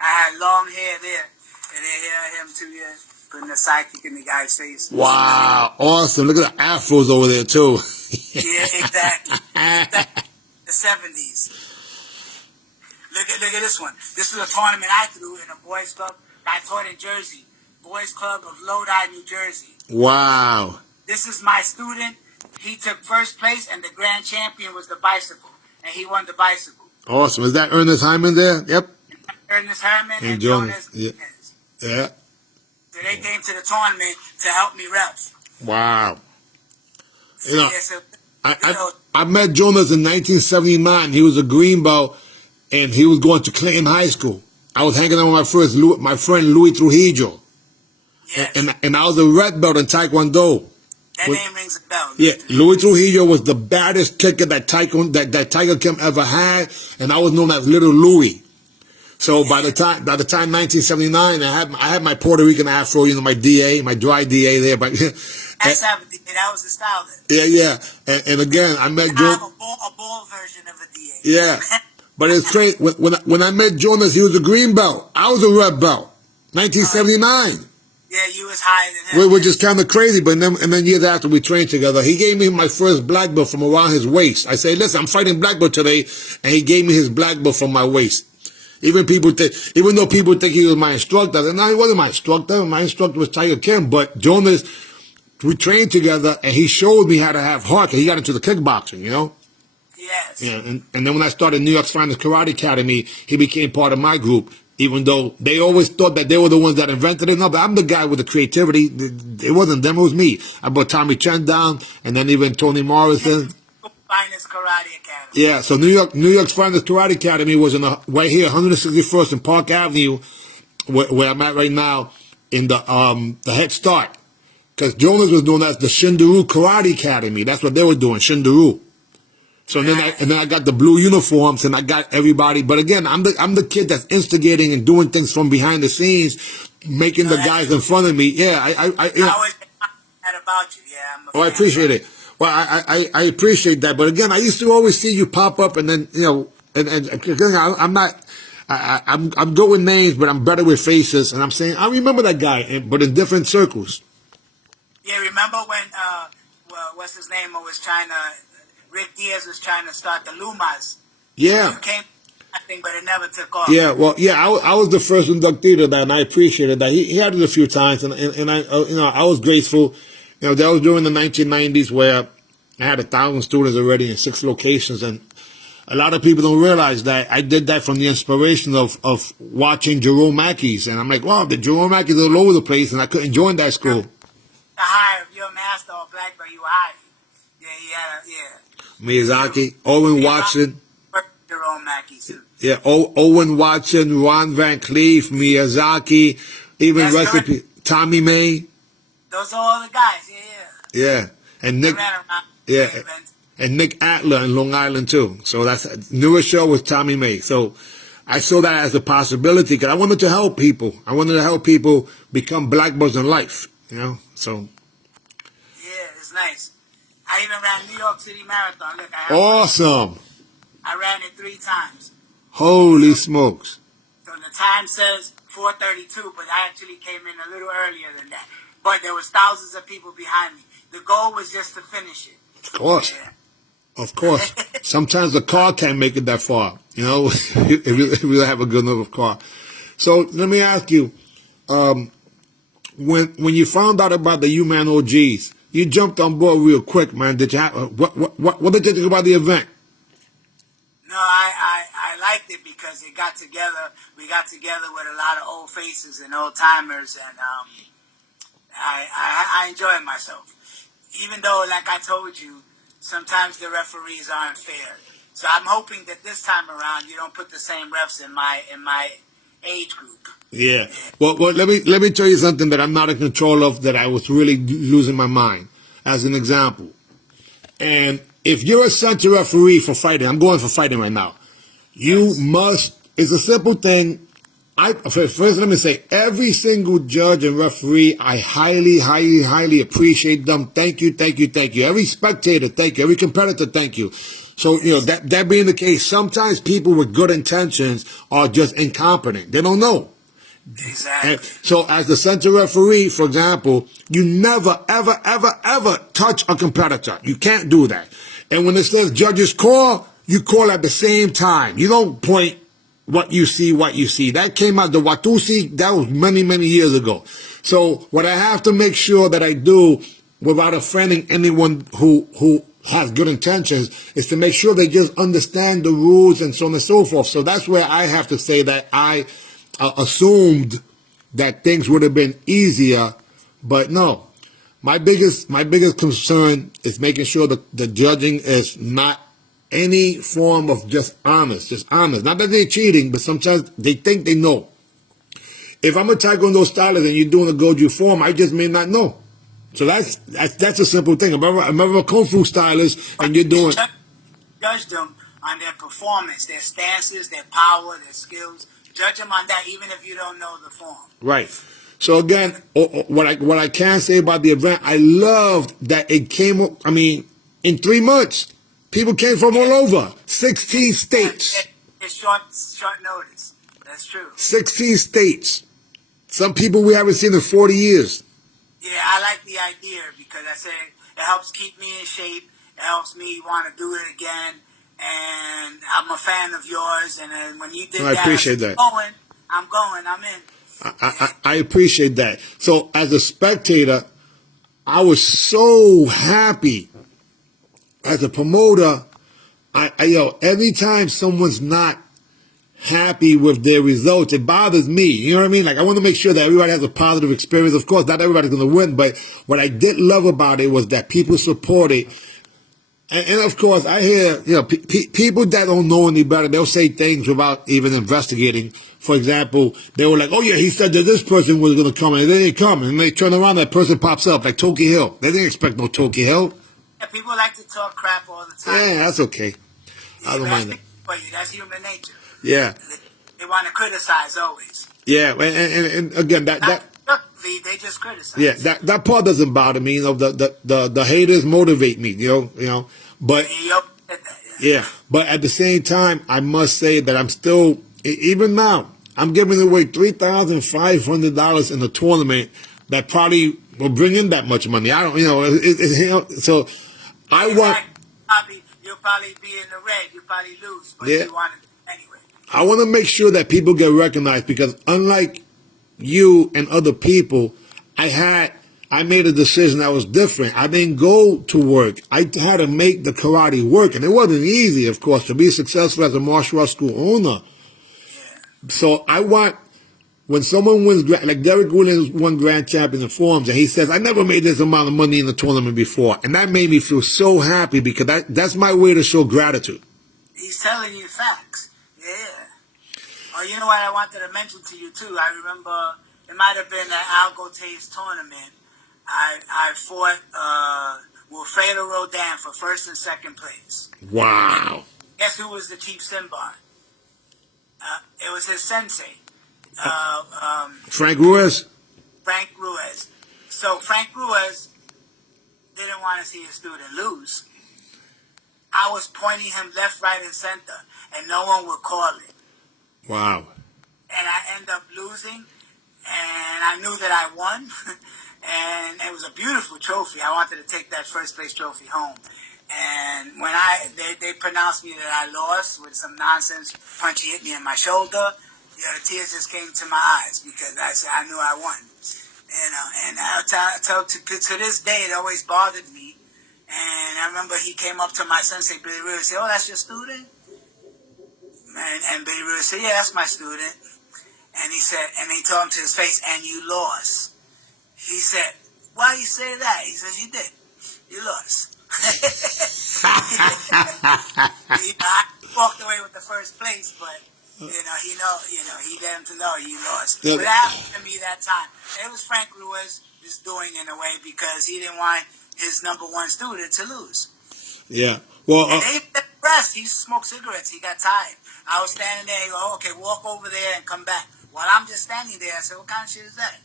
I had long hair there. And then here him 2 years putting the psychic in the guy's face. Wow, awesome. Look at the afros over there, too. Yeah, exactly. The 70s. Look at this one. This is a tournament I threw in a boys club. I taught in Jersey. Boys Club of Lodi, New Jersey. Wow. This is my student. He took first place, and the grand champion was the bicycle. And he won the bicycle. Awesome. Is that Ernest Hyman there? Yep. Ernest Herman and Jonas. Yeah. Yeah. So they came to the tournament to help me rep. Wow. You know, Yeah, so, I met Jonas in 1979. He was a green belt, and he was going to Clinton High School. I was hanging out with my friend Louis Trujillo. yes. And I was a red belt in Taekwondo. That name rings a bell. Yeah, Louis Trujillo was the baddest kicker that Tiger Kim ever had, and I was known as Little Louis. So by the time 1979, I had my Puerto Rican afro, you know, my DA, my dry DA there. But that was the style yeah, then. yeah. And again, I met Jonas. A ball version of a DA. Yeah, but it's crazy. When I met Jonas, he was a green belt. I was a red belt. 1979. Yeah, you was higher than him. Which is kind of crazy, but then years after we trained together, he gave me my first black belt from around his waist. I say, listen, I'm fighting black belt today, and he gave me his black belt from my waist. Even though people think he was my instructor, and no, he wasn't my instructor. My instructor was Tiger Kim, but Jonas, we trained together, and he showed me how to have heart. He got into the kickboxing, you know. Yes. Yeah, and then when I started New York's Finest Karate Academy, he became part of my group. Even though they always thought that they were the ones that invented it. No, but I'm the guy with the creativity. It wasn't them, it was me. I brought Tommy Chen down, and then even Tony Morrison. Finest Karate Academy. Yeah, so New York's Finest Karate Academy was right here, 161st and Park Avenue, where I'm at right now, in the Head Start. Because Jonas was known as the Shindaru Karate Academy. That's what they were doing, Shindaru. So then I got the blue uniforms, and I got everybody. But again, I'm the kid that's instigating and doing things from behind the scenes, making the guys in front of me. Yeah, I always that about you. Yeah, I appreciate it. Well, I appreciate that. But again, I used to always see you pop up, and then I'm good with names, but I'm better with faces. And I'm saying I remember that guy, but in different circles. Yeah, remember when what's his name was trying to. Rick Diaz was trying to start the Lumas. Yeah. You came, I think, but it never took off. Yeah, well, yeah, I was the first inductee to that, and I appreciated that. He had it a few times, and I, I was grateful. That was during the 1990s where I had 1,000 students already in 6 locations, and a lot of people don't realize that I did that from the inspiration of watching Jerome Mackey's, and I'm like, wow, the Jerome Mackey's all over the place, and I couldn't join that school. The hire of your master or black belt, you hired. Yeah. Miyazaki, Owen Watson. Jerome Mackey too. Yeah, Owen Watson, Ron Van Cleef, Miyazaki, even Recipe, Tommy May. Those are all the guys. Yeah, and Nick. And Nick Adler in Long Island too. So that's newest show was Tommy May. So I saw that as a possibility because I wanted to help people. I wanted to help people become black belts in life. So. Yeah, it's nice. I even ran New York City Marathon. Look, awesome. I ran it 3 times. Holy smokes. So the time says 4:32, but I actually came in a little earlier than that. but there was thousands of people behind me. The goal was just to finish it. Of course. Yeah. Of course. Sometimes the car can't make it that far, you know, if you have a good enough car. So let me ask you, when you found out about the UMAN OGs, you jumped on board real quick, man. Did you have, what did you think about the event? No, I liked it because it got together. We got together with a lot of old faces and old timers, and I enjoyed myself. Even though, like I told you, sometimes the referees aren't fair. So I'm hoping that this time around you don't put the same refs in my age group. Yeah. Well, let me tell you something that I'm not in control of, that I was really losing my mind. As an example, and if you're a center referee for fighting, I'm going for fighting right now. You must. It's a simple thing. First, let me say, every single judge and referee, I highly, highly, highly appreciate them. Thank you, thank you, thank you. Every spectator, thank you. Every competitor, thank you. So, you know, that being the case, sometimes people with good intentions are just incompetent. They don't know. Exactly. And so as the center referee, for example, you never, ever, ever, ever touch a competitor. You can't do that. And when it says judges call, you call at the same time. You don't point what you see. That came out, the Watusi, that was many, many years ago. So what I have to make sure that I do without offending anyone who has good intentions is to make sure they just understand the rules and so on and so forth. So that's where I have to say that I assumed that things would have been easier, but no. My biggest concern is making sure that the judging is not any form of just honest. Not that they're cheating, but sometimes they think they know. If I'm a Taekwondo stylist and you're doing a Goju form, I just may not know. So that's a simple thing. Remember a Kung Fu stylist and you're doing... Judge them on their performance, their stances, their power, their skills. Judge them on that, even if you don't know the form. Right. So again, what I can say about the event, I loved that it came. I mean, in 3 months, people came from all over, 16 states. It's short notice. That's true. 16 states. Some people we haven't seen in 40 years. Yeah, I like the idea because I said it helps keep me in shape. It helps me want to do it again. And I'm a fan of yours. And then when you did that, I appreciate that. I'm in. I appreciate that. So as a spectator, I was so happy. As a promoter, every time someone's not happy with their results, it bothers me. You know what I mean? Like, I want to make sure that everybody has a positive experience. Of course, not everybody's going to win, but what I did love about it was that people supported. And of course, I hear, people that don't know any better, they'll say things without even investigating. For example, they were like, oh yeah, he said that this person was going to come, and they didn't come. And they turn around, that person pops up, like Toki Hill. They didn't expect no Toki Hill. Yeah, people like to talk crap all the time. Yeah, that's okay. I don't mind that. But that's human nature. Yeah. They want to criticize always. Yeah, and again, they just criticize. Yeah, that part doesn't bother me. The haters motivate me. But yeah, but at the same time, I must say that I'm still, even now, I'm giving away $3,500 in the tournament that probably will bring in that much money. I don't, so I want. You'll probably be in the red. You'll probably lose, but yeah. You want it anyway. I want to make sure that people get recognized because unlike you and other people, I made a decision that was different. I didn't go to work. I had to make the karate work. And it wasn't easy, of course, to be successful as a martial arts school owner. Yeah. So I want, when someone wins, like Derek Williams won Grand Champion in Forms, and he says, I never made this amount of money in the tournament before. And that made me feel so happy because that's my way to show gratitude. He's telling you facts. Yeah. Oh, you know what I wanted to mention to you, too? I remember it might have been at Al Gautier's tournament. I fought Wilfredo Rodin for first and second place. Wow. Guess who was the chief Simban? It was his sensei. Frank Ruiz? Frank Ruiz. So Frank Ruiz didn't want to see his student lose. I was pointing him left, right, and center, and no one would call it. Wow. And I end up losing, and I knew that I won. and it was a beautiful trophy. I wanted to take that first place trophy home. And when they pronounced me that I lost with some nonsense punch, he hit me in my shoulder. You know, the tears just came to my eyes because I knew I won. You know, and to this day, it always bothered me. And I remember he came up to my sensei, Billy Ruiz, and said, "Oh, that's your student?" And Billy Ruiz said, "Yeah, that's my student." And he said, and he told him to his face, "And you lost." He said, "Why you say that?" He says, "You did. You lost." I walked away with the first place, but he let him to know he lost. But that happened to me that time. It was Frank Ruiz just doing in a way because he didn't want his number one student to lose. Yeah. Well, and they pressed. He smoked cigarettes. He got tired. I was standing there. He go, "Oh, okay, walk over there and come back." While I'm just standing there, I said, "What kind of shit is that?"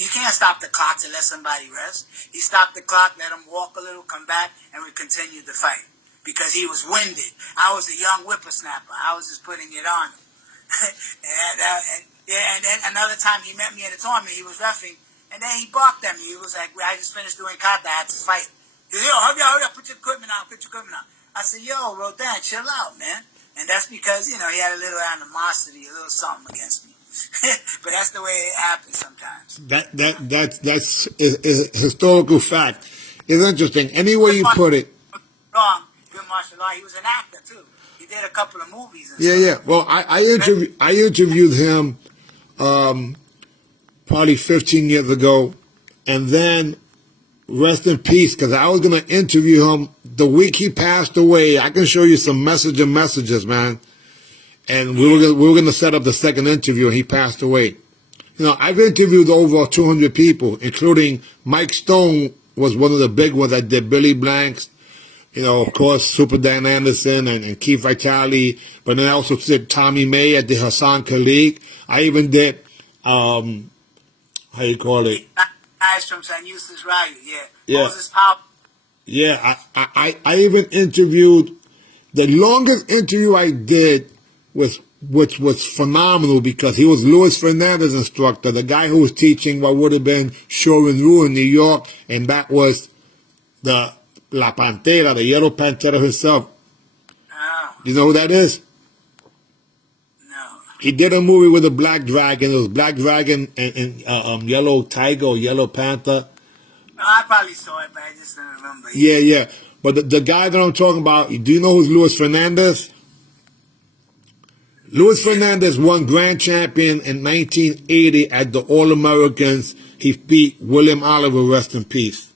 You can't stop the clock to let somebody rest. He stopped the clock, let him walk a little, come back, and we continued the fight because he was winded. I was a young whippersnapper. I was just putting it on him. and then another time he met me at a tournament. He was reffing, and then he barked at me. He was like, "I just finished doing kata. I had to fight." He goes, "Yo, hurry up, put your equipment on, put your equipment on." I said, "Yo, Rodin, chill out, man." And that's because, he had a little animosity, a little something against me. But that's the way it happens sometimes. That's is historical fact. It's interesting. Any way you put it. Wrong. Good martial law. He was an actor too. He did a couple of movies. And Yeah. Well, I interviewed him probably 15 years ago, and then rest in peace, because I was gonna interview him the week he passed away. I can show you some messages, man. And we were gonna set up the second interview, and he passed away. I've interviewed over 200 people, including Mike Stone was one of the big ones. I did Billy Blanks, of course, Super Dan Anderson and Keith Vitale, but then I also did Tommy May. I did Hassan Khalik. I even did, how you call it? Guys from San Eustace Ryu, yeah. Moses Powell. Yeah, I even interviewed, the longest interview I did which was phenomenal because he was Luis Fernandez instructor, the guy who was teaching what would have been Shorin Ryu in New York, and that was the La Pantera, the Yellow Pantera himself. Oh. You know who that is? No. He did a movie with a Black Dragon. It was Black Dragon and Yellow Tiger or Yellow Panther. No, I probably saw it, but I just don't remember. Yeah. But the guy that I'm talking about, do you know who's Luis Fernandez? Luis Fernandez won Grand Champion in 1980 at the All-Americans. He beat William Oliver, rest in peace.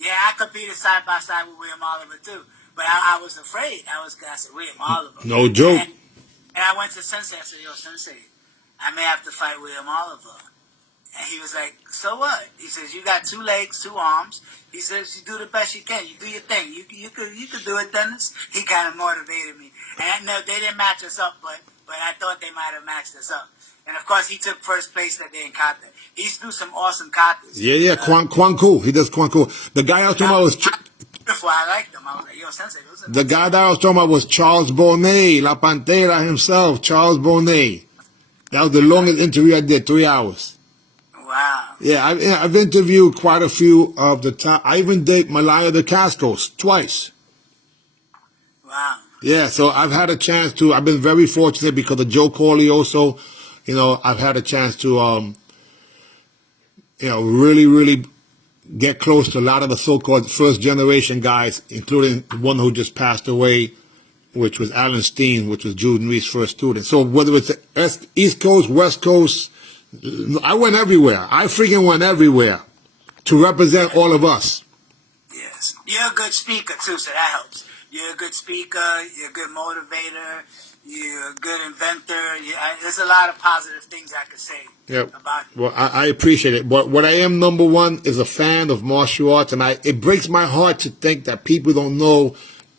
Yeah, I competed side by side with William Oliver too, but I was afraid. I said, William Oliver. No joke. And I went to Sensei. I said, "Yo, Sensei, I may have to fight William Oliver." And he was like, "So what?" He says, "You got 2 legs, 2 arms." He says, "You do the best you can. You do your thing. You could do it, Dennis." He kind of motivated me. And no, they didn't match us up, but I thought they might have matched us up. And of course, he took first place that day in kata. He used to do some awesome katas. Yeah. Quan Ku. He does Quan Ku. The guy I was talking about was beautiful. I liked him. I was like, "Yo, Sensei, those are the guy that I was talking about was Charles Bonnet, La Pantera himself, Charles Bonnet. That was the longest interview I did, 3 hours. Wow. Yeah, I've interviewed quite a few of the time. I even did Malaya de Cascos twice. Wow. Yeah, so I've had a chance to. I've been very fortunate because of Joe Corley also. I've had a chance to, really get close to a lot of the so-called first generation guys, including one who just passed away, which was Alan Steen, which was Jude Reed's first student. So whether it's the East Coast, West Coast, I went everywhere. I freaking went everywhere to represent all of us. Yes. You're a good speaker, too, so that helps. You're a good speaker. You're a good motivator. You're a good inventor. There's a lot of positive things I could say about you. Well, I appreciate it. But what I am, number one, is a fan of martial arts, and it breaks my heart to think that people don't know,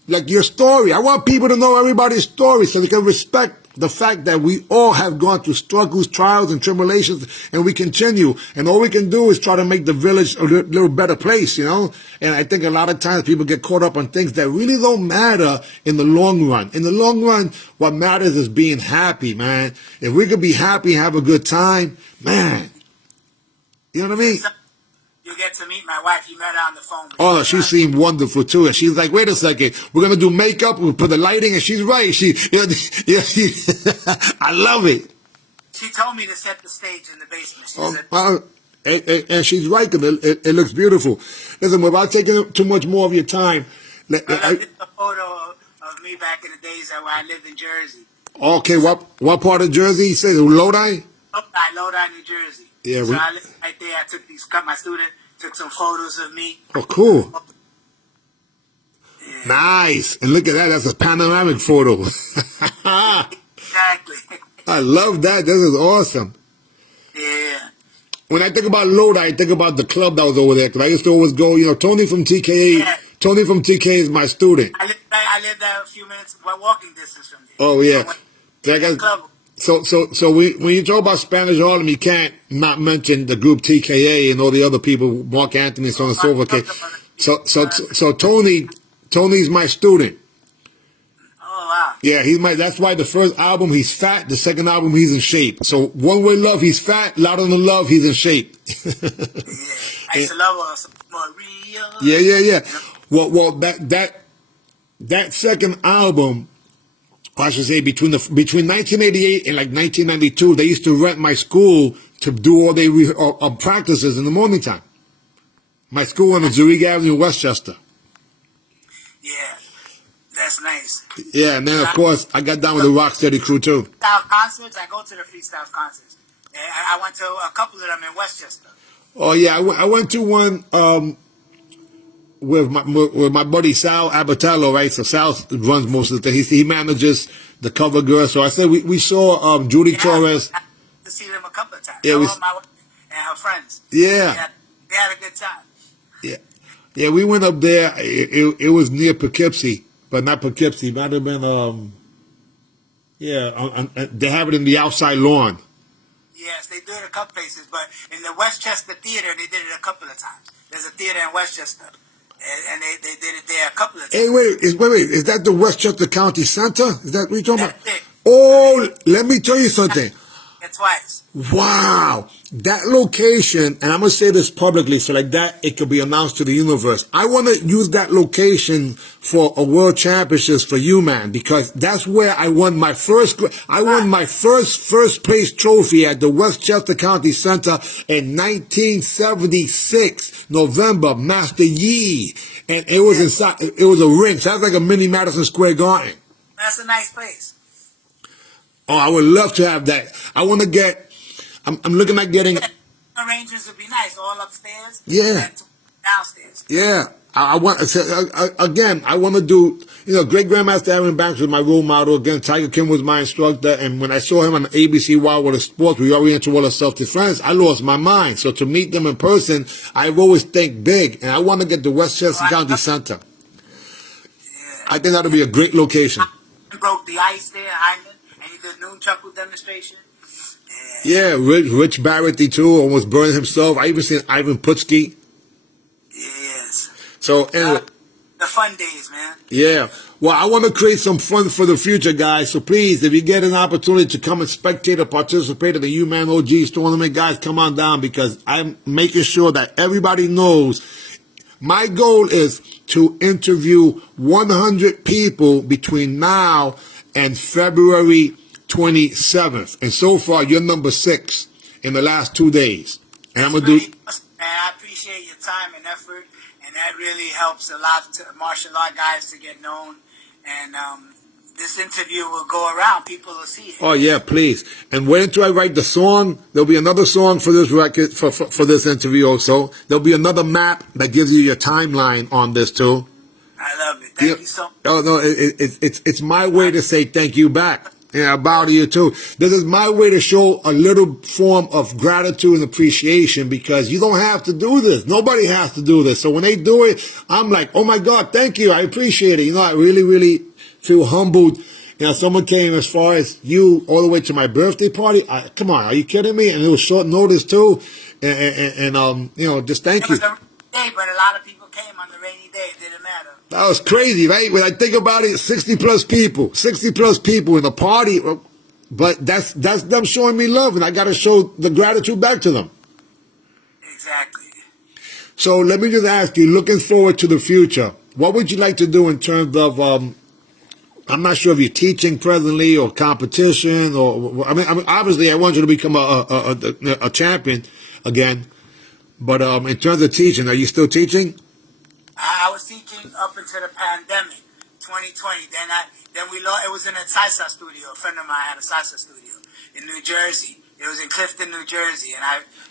like, your story. I want people to know everybody's story so they can respect the fact that we all have gone through struggles, trials, and tribulations, and we continue. And all we can do is try to make the village a little better place, And I think a lot of times people get caught up on things that really don't matter in the long run. In the long run, what matters is being happy, man. If we could be happy and have a good time, man, You know what I mean? So you get to meet my wife. You met her on the phone. Oh, she seemed wonderful too. And she's like, wait a second, we're gonna do makeup, we'll put the lighting, and she's right. I love it. She told me to set the stage in the basement. She said, And she's right, 'cause it looks beautiful. Listen, without taking too much more of your time, I love a photo of me back in the days where I lived in Jersey. okay, what part of Jersey? You say Lodi? Lodi, New Jersey. Yeah, so I lived right there. I took my student took some photos of me. Oh, cool. Yeah. Nice. And look at that. That's a panoramic photo. Exactly. I love that. This is awesome. Yeah. When I think about Lodi, I think about the club that was over there. Because I used to always go, Tony from TKA. Yeah. Tony from TK is my student. I lived there a few minutes, walking distance from there. Oh, yeah. So when you talk about Spanish Harlem, you can't not mention the group TKA and all the other people, Mark Anthony, so on and so forth. So Tony's my student. Oh wow. Yeah, that's why the first album he's fat, the second album he's in shape. So One Way Love, he's fat, Louder Than Love, he's in shape. Yeah. I used to love Maria. Yeah. Well, that second album, I should say between 1988 and like 1992, they used to rent my school to do all their practices in the morning time. My school on the Zurich Avenue, Westchester. Yeah, that's nice. Yeah, and then of course I got down with the Rocksteady crew too. Freestyle concerts, I go to the freestyle concerts. I went to a couple of them in Westchester. Oh yeah, I went to one with my buddy Sal Abatello, right? So Sal runs most of the things. He manages the cover girl. So I said we saw Judy Torres. I to see them a couple of times. Yeah, my wife and her friends. Yeah. They had a good time. Yeah, we went up there. It was near Poughkeepsie, but not Poughkeepsie. Might have been they have it in the outside lawn. Yes, they do it a couple places, but in the Westchester Theater, they did it a couple of times. There's a theater in Westchester, and they did it there a couple of times. Hey, wait, is that the Westchester County Center? Is that what you're talking about? It. Oh, let me tell you something. Twice. Wow, that location, and I'm gonna say this publicly, so like that it could be announced to the universe. I want to use that location for a world championships for UMAN because that's where I won my first place trophy at the Westchester County Center in 1976 November, Master Yi, and it was inside. It was a ring. Sounds like a mini Madison Square Garden. That's a nice place. Oh, I would love to have that. I want to get. I'm looking at getting. Arrangements would be nice, all upstairs. Yeah. And downstairs. Yeah. I want again. I want to do. Great Grandmaster Aaron Banks was my role model. Again, Tiger Kim was my instructor, and when I saw him on ABC Wild Water Sports, we already into all the self-defense. I lost my mind. So to meet them in person, I've always think big, and I want to get the Westchester County Center. Yeah. I think that'll be a great location. I broke the ice there, Hyman. And he did noon chuckle demonstration. Yeah, Rich Barrett too almost burned himself. I even seen Ivan Putski. Yes. So anyway, the fun days, man. Yeah. Well, I want to create some fun for the future, guys. So please, if you get an opportunity to come and spectate or participate in the UMAN OGs tournament, guys, come on down because I'm making sure that everybody knows. My goal is to interview 100 people between now and February 27th. And so far, you're number 6 in the last 2 days. And I'm going to do... I appreciate your time and effort. And that really helps a lot to martial art guys to get known. And this interview will go around. People will see it. Oh, yeah, please. And wait until I write the song. There'll be another song for this record, for this interview also. There'll be another map that gives you your timeline on this, too. I love it. Thank you so much. Oh, no, it's my way to say thank you back. Yeah, I bow to you too. This is my way to show a little form of gratitude and appreciation because you don't have to do this. Nobody has to do this. So when they do it, I'm like, oh my God, thank you. I appreciate it. I really, really feel humbled. Someone came as far as you all the way to my birthday party. Come on, are you kidding me? And it was short notice too. And just thank you. It was a rainy day, but a lot of people came on the rainy day. It didn't matter. That was crazy, right? When I think about it, 60 plus people in a party, but that's them showing me love, and I got to show the gratitude back to them. Exactly. So let me just ask you, looking forward to the future, what would you like to do in terms of, I'm not sure if you're teaching presently or competition or, I mean, obviously I want you to become a champion again, but in terms of teaching, are you still teaching? I was teaching up until the pandemic, 2020. Then we lost. It was in a salsa studio. A friend of mine had a salsa studio in New Jersey. It was in Clifton, New Jersey, and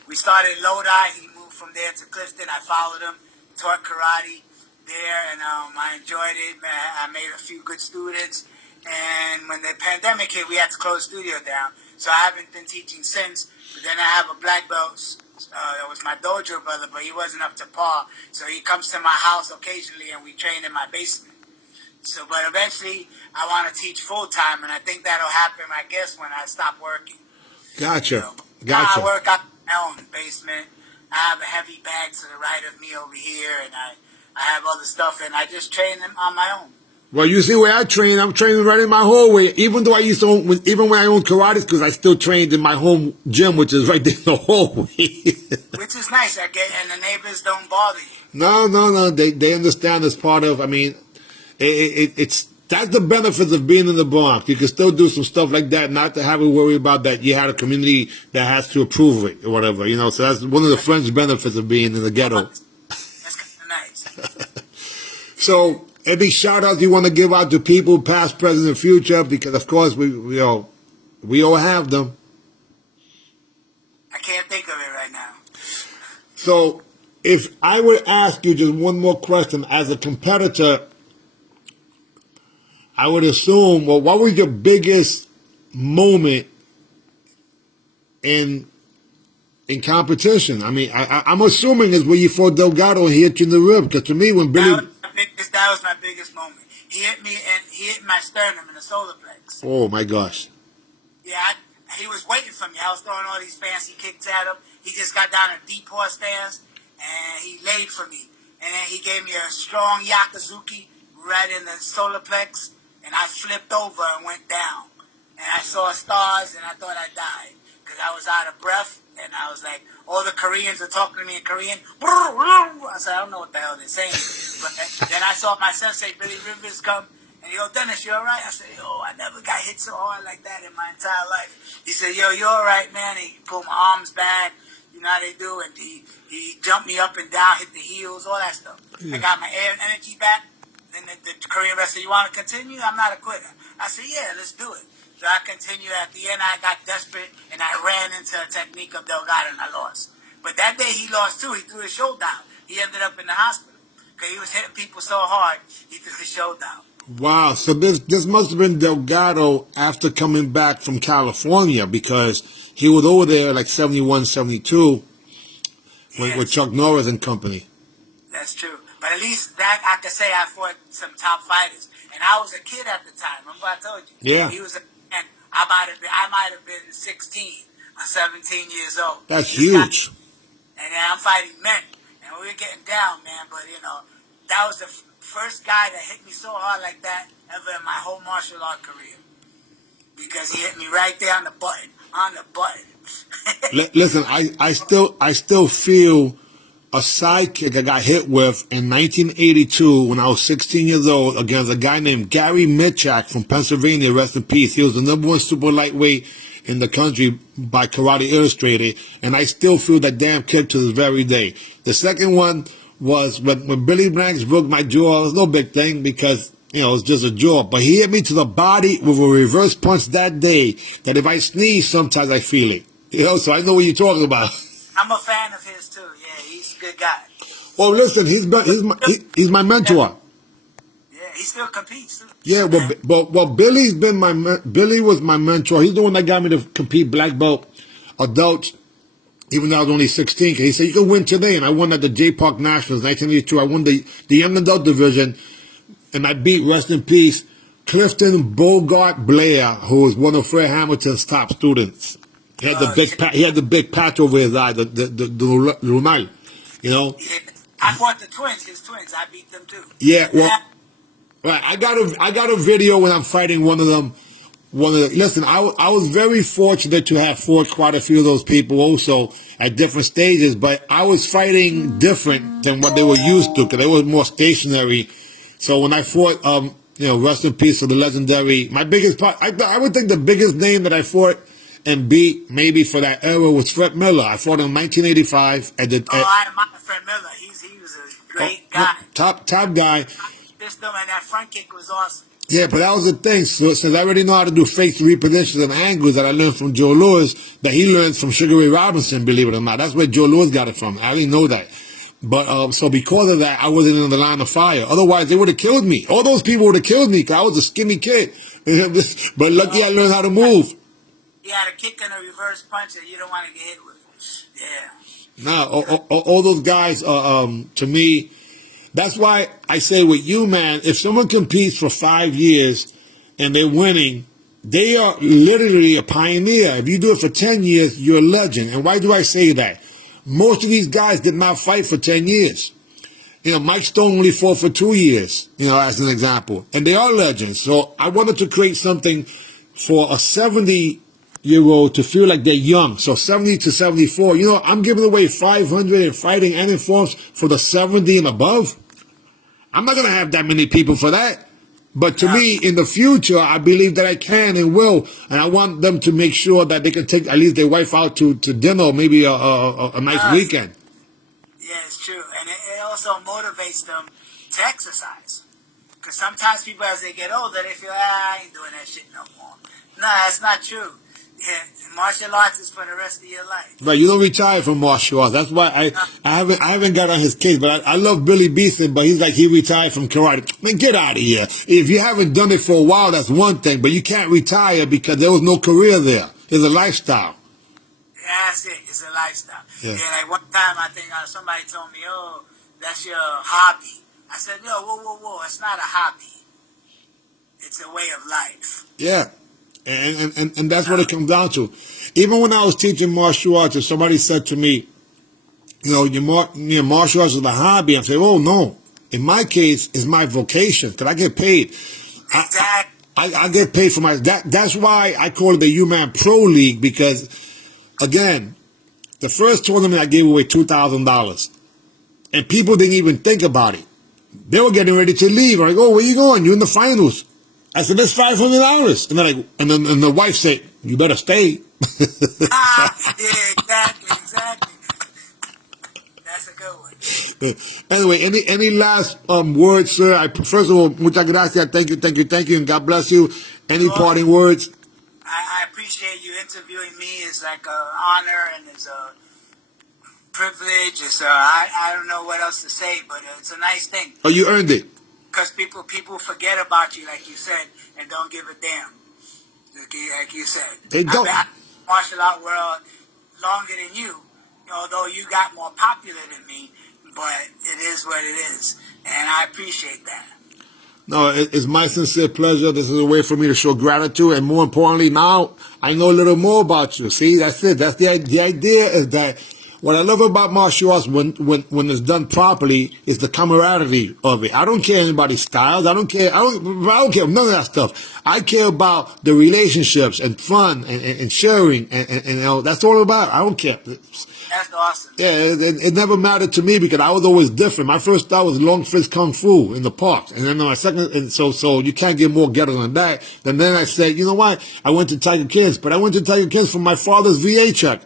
we started Lodi. He moved from there to Clifton. I followed him, taught karate there, and I enjoyed it. Man, I made a few good students. And when the pandemic hit, we had to close the studio down. So I haven't been teaching since. But then I have a black belt. That was my dojo brother, but he wasn't up to par. So he comes to my house occasionally, and we train in my basement. So, but eventually, I want to teach full time, and I think that'll happen, I guess, when I stop working. Gotcha. Now Gotcha. I work out in my own basement. I have a heavy bag to the right of me over here, and I have other stuff, and I just train them on my own. Well, you see where I train, I'm training right in my hallway. Even though I used to own, even when I owned karate, because I still trained in my home gym, which is right there in the hallway. Which is nice, I get, and the neighbors don't bother you. No. They understand as part of, I mean, it's that's the benefits of being in the Bronx. You can still do some stuff like that, not to have to worry about that you had a community that has to approve it or whatever, you know. So that's one of the fringe benefits of being in the ghetto. That's kind of nice. So, any shout outs you want to give out to people, past, present, and future? Because of course we all have them. I can't think of it right now. So, if I would ask you just one more question as a competitor, I would assume, well, what was your biggest moment in competition? I mean, I'm assuming it's when you fought Delgado and he hit you in the rib. Because to me, when Billy... That was my biggest moment. He hit me, and he hit my sternum in the solar plex. Oh, my gosh. Yeah, he was waiting for me. I was throwing all these fancy kicks at him. He just got down a deep horse stance, and he laid for me. And then he gave me a strong yakuzuki right in the solar plex, and I flipped over and went down. And I saw stars, and I thought I died because I was out of breath, and I was like, all the Koreans are talking to me in Korean. I said, I don't know what the hell they're saying. But then I saw my sensei, Billy Rivers, come, and he goes, Dennis, you all right? I said, yo, I never got hit so hard like that in my entire life. He said, yo, you all right, man? He pulled my arms back. You know how they do. And he jumped me up and down, hit the heels, all that stuff. I got my energy back. Then the Korean wrestler, you want to continue? I'm not a quitter. I said, yeah, let's do it. So I continued. At the end, I got desperate, and I ran into a technique of Delgado, and I lost. But that day, he lost, too. He threw his shoulder out. He ended up in the hospital because he was hitting people so hard, he threw his shoulder out. Wow. So this must have been Delgado after coming back from California, because he was over there like 71, 72 with Chuck Norris and company. That's true. But at least that I could say I fought some top fighters. And I was a kid at the time. Remember I told you? Yeah. He was and I might have been 16 or 17 years old. That's huge. And then I'm fighting men. And we were getting down, man. But, that was the first guy that hit me so hard like that ever in my whole martial art career. Because he hit me right there on the button. Listen, I still feel a sidekick I got hit with in 1982 when I was 16 years old against a guy named Gary Mitchak from Pennsylvania, rest in peace. He was the #1 super lightweight in the country by Karate Illustrated, and I still feel that damn kick to this very day. The second one was when Billy Blanks broke my jaw. It was no big thing because, it was just a jaw. But he hit me to the body with a reverse punch that day that if I sneeze, sometimes I feel it. So I know what you're talking about. I'm a fan of his, too. Yeah, he's a good guy. Well, listen, he's my mentor. Yeah, he still competes, too. Yeah, well, Billy was my mentor. He's the one that got me to compete black belt adults, even though I was only 16. He said, you can win today. And I won at the J Park Nationals, 1982. I won the young adult division, and I beat, rest in peace, Clifton Bogart Blair, who was one of Fred Hamilton's top students. He had the big patch over his eye, the lunar, Yeah. I fought his twins. I beat them too. Yeah, well, right. I got a video when I'm fighting one of them listen, I was very fortunate to have fought quite a few of those people also at different stages, but I was fighting different than what they were used to because they were more stationary. So when I fought, rest in peace to the legendary, my biggest part, I would think the biggest name that I fought and beat maybe for that era was Fred Miller. I fought him in 1985 I admire Fred Miller. He was a great guy. Top guy. System and that front kick was awesome. Yeah, but that was the thing. So since I already know how to do fakes, repositions, and angles that I learned from Joe Louis, that he learned from Sugar Ray Robinson, believe it or not. That's where Joe Louis got it from. I didn't know that. But so because of that, I wasn't in the line of fire. Otherwise, they would have killed me. All those people would have killed me because I was a skinny kid. But lucky I learned how to move. He had a kick and a reverse punch that you don't want to get hit with. Yeah. No, all those guys, to me, that's why I say with UMAN, if someone competes for 5 years and they're winning, they are literally a pioneer. If you do it for 10 years, you're a legend. And why do I say that? Most of these guys did not fight for 10 years. Mike Stone only fought for 2 years, as an example. And they are legends. So I wanted to create something for a 70-year-old to feel like they're young. So 70 to 74. I'm giving away 500 in fighting and in forms for the 70 and above. I'm not going to have that many people for that. But to me, in the future, I believe that I can and will. And I want them to make sure that they can take at least their wife out to dinner, or maybe a nice weekend. Yeah, it's true. And it also motivates them to exercise. Because sometimes people, as they get older, they feel, I ain't doing that shit no more. No, that's not true. Yeah, martial arts is for the rest of your life. Right, you don't retire from martial arts. That's why I haven't got on his case. But I love Billy Beeson, but he's like he retired from karate. Man, get out of here. If you haven't done it for a while, that's one thing. But you can't retire because there was no career there. It's a lifestyle. Yeah, that's it. It's a lifestyle. Yeah, like one time I think somebody told me, oh, that's your hobby. I said, no, whoa. It's not a hobby. It's a way of life. Yeah. And that's what it comes down to. Even when I was teaching martial arts, if somebody said to me, your martial arts is a hobby, I'm saying, oh, no. In my case, it's my vocation because I get paid. Exactly. I get paid for that's why I call it the UMAN Pro League because, again, the first tournament I gave away $2,000. And people didn't even think about it. They were getting ready to leave. I'm like, oh, where you going? You're in the finals. I said, that's $500. And they're like, and the wife said, you better stay. Yeah, exactly. That's a good one. Anyway, any last words, sir? First of all, muchas gracias. Thank you, and God bless you. Any parting words? I appreciate you interviewing me. It's like an honor and it's a privilege. I don't know what else to say, but it's a nice thing. Oh, you earned it. Because people forget about you, like you said, and don't give a damn. Like you said. They don't. I've been in the martial art world longer than you, although you got more popular than me, but it is what it is. And I appreciate that. No, it's my sincere pleasure. This is a way for me to show gratitude. And more importantly, now I know a little more about you. See, that's it. That's the idea is that what I love about martial arts when it's done properly is the camaraderie of it. I don't care anybody's styles. I don't care none of that stuff. I care about the relationships and fun and sharing and that's all about. I don't care. That's awesome. Yeah, it never mattered to me because I was always different. My first style was long fist kung fu in the park, and then my second, and so you can't get more ghetto than that. And then I said, you know what? I went to Tiger Kings, but I went to Tiger Kings for my father's VA check.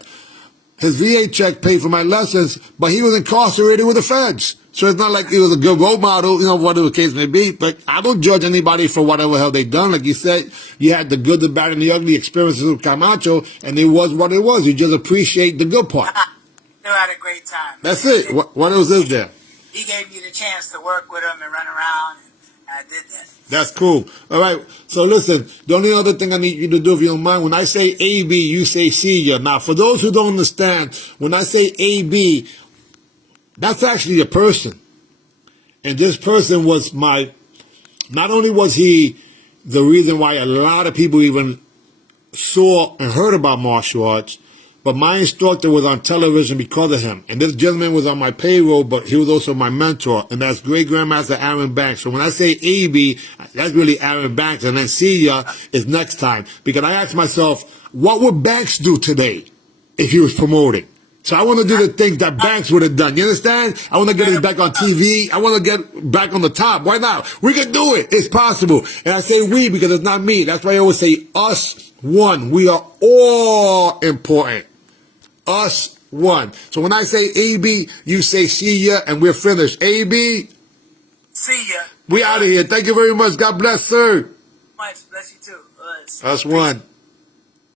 His VA check paid for my lessons, but he was incarcerated with the feds. So it's not like he was a good role model, whatever the case may be. But I don't judge anybody for whatever hell they done. Like you said, you had the good, the bad, and the ugly experiences with Camacho, and it was what it was. You just appreciate the good part. Still had a great time. That's it. What else is there? He gave me the chance to work with him and run around, and I did that. That's cool. All right. So listen, the only other thing I need you to do, if you don't mind, when I say AB, you say senior. Now, for those who don't understand, when I say AB, that's actually a person. And this person was not only was he the reason why a lot of people even saw and heard about martial arts, but my instructor was on television because of him. And this gentleman was on my payroll, but he was also my mentor, and that's Great Grandmaster Aaron Banks. So when I say AB, that's really Aaron Banks, and then see ya is next time. Because I asked myself, what would Banks do today if he was promoting? So I want to do the things that Banks would have done. You understand? I want to get it back on TV. I want to get back on the top. Why not? We can do it. It's possible. And I say we because it's not me. That's why I always say us one. We are all important. Us one. So when I say AB, you say see ya, and we're finished. AB? See ya. We out of here. Thank you very much. God bless, sir. Much. Bless you too. Us one.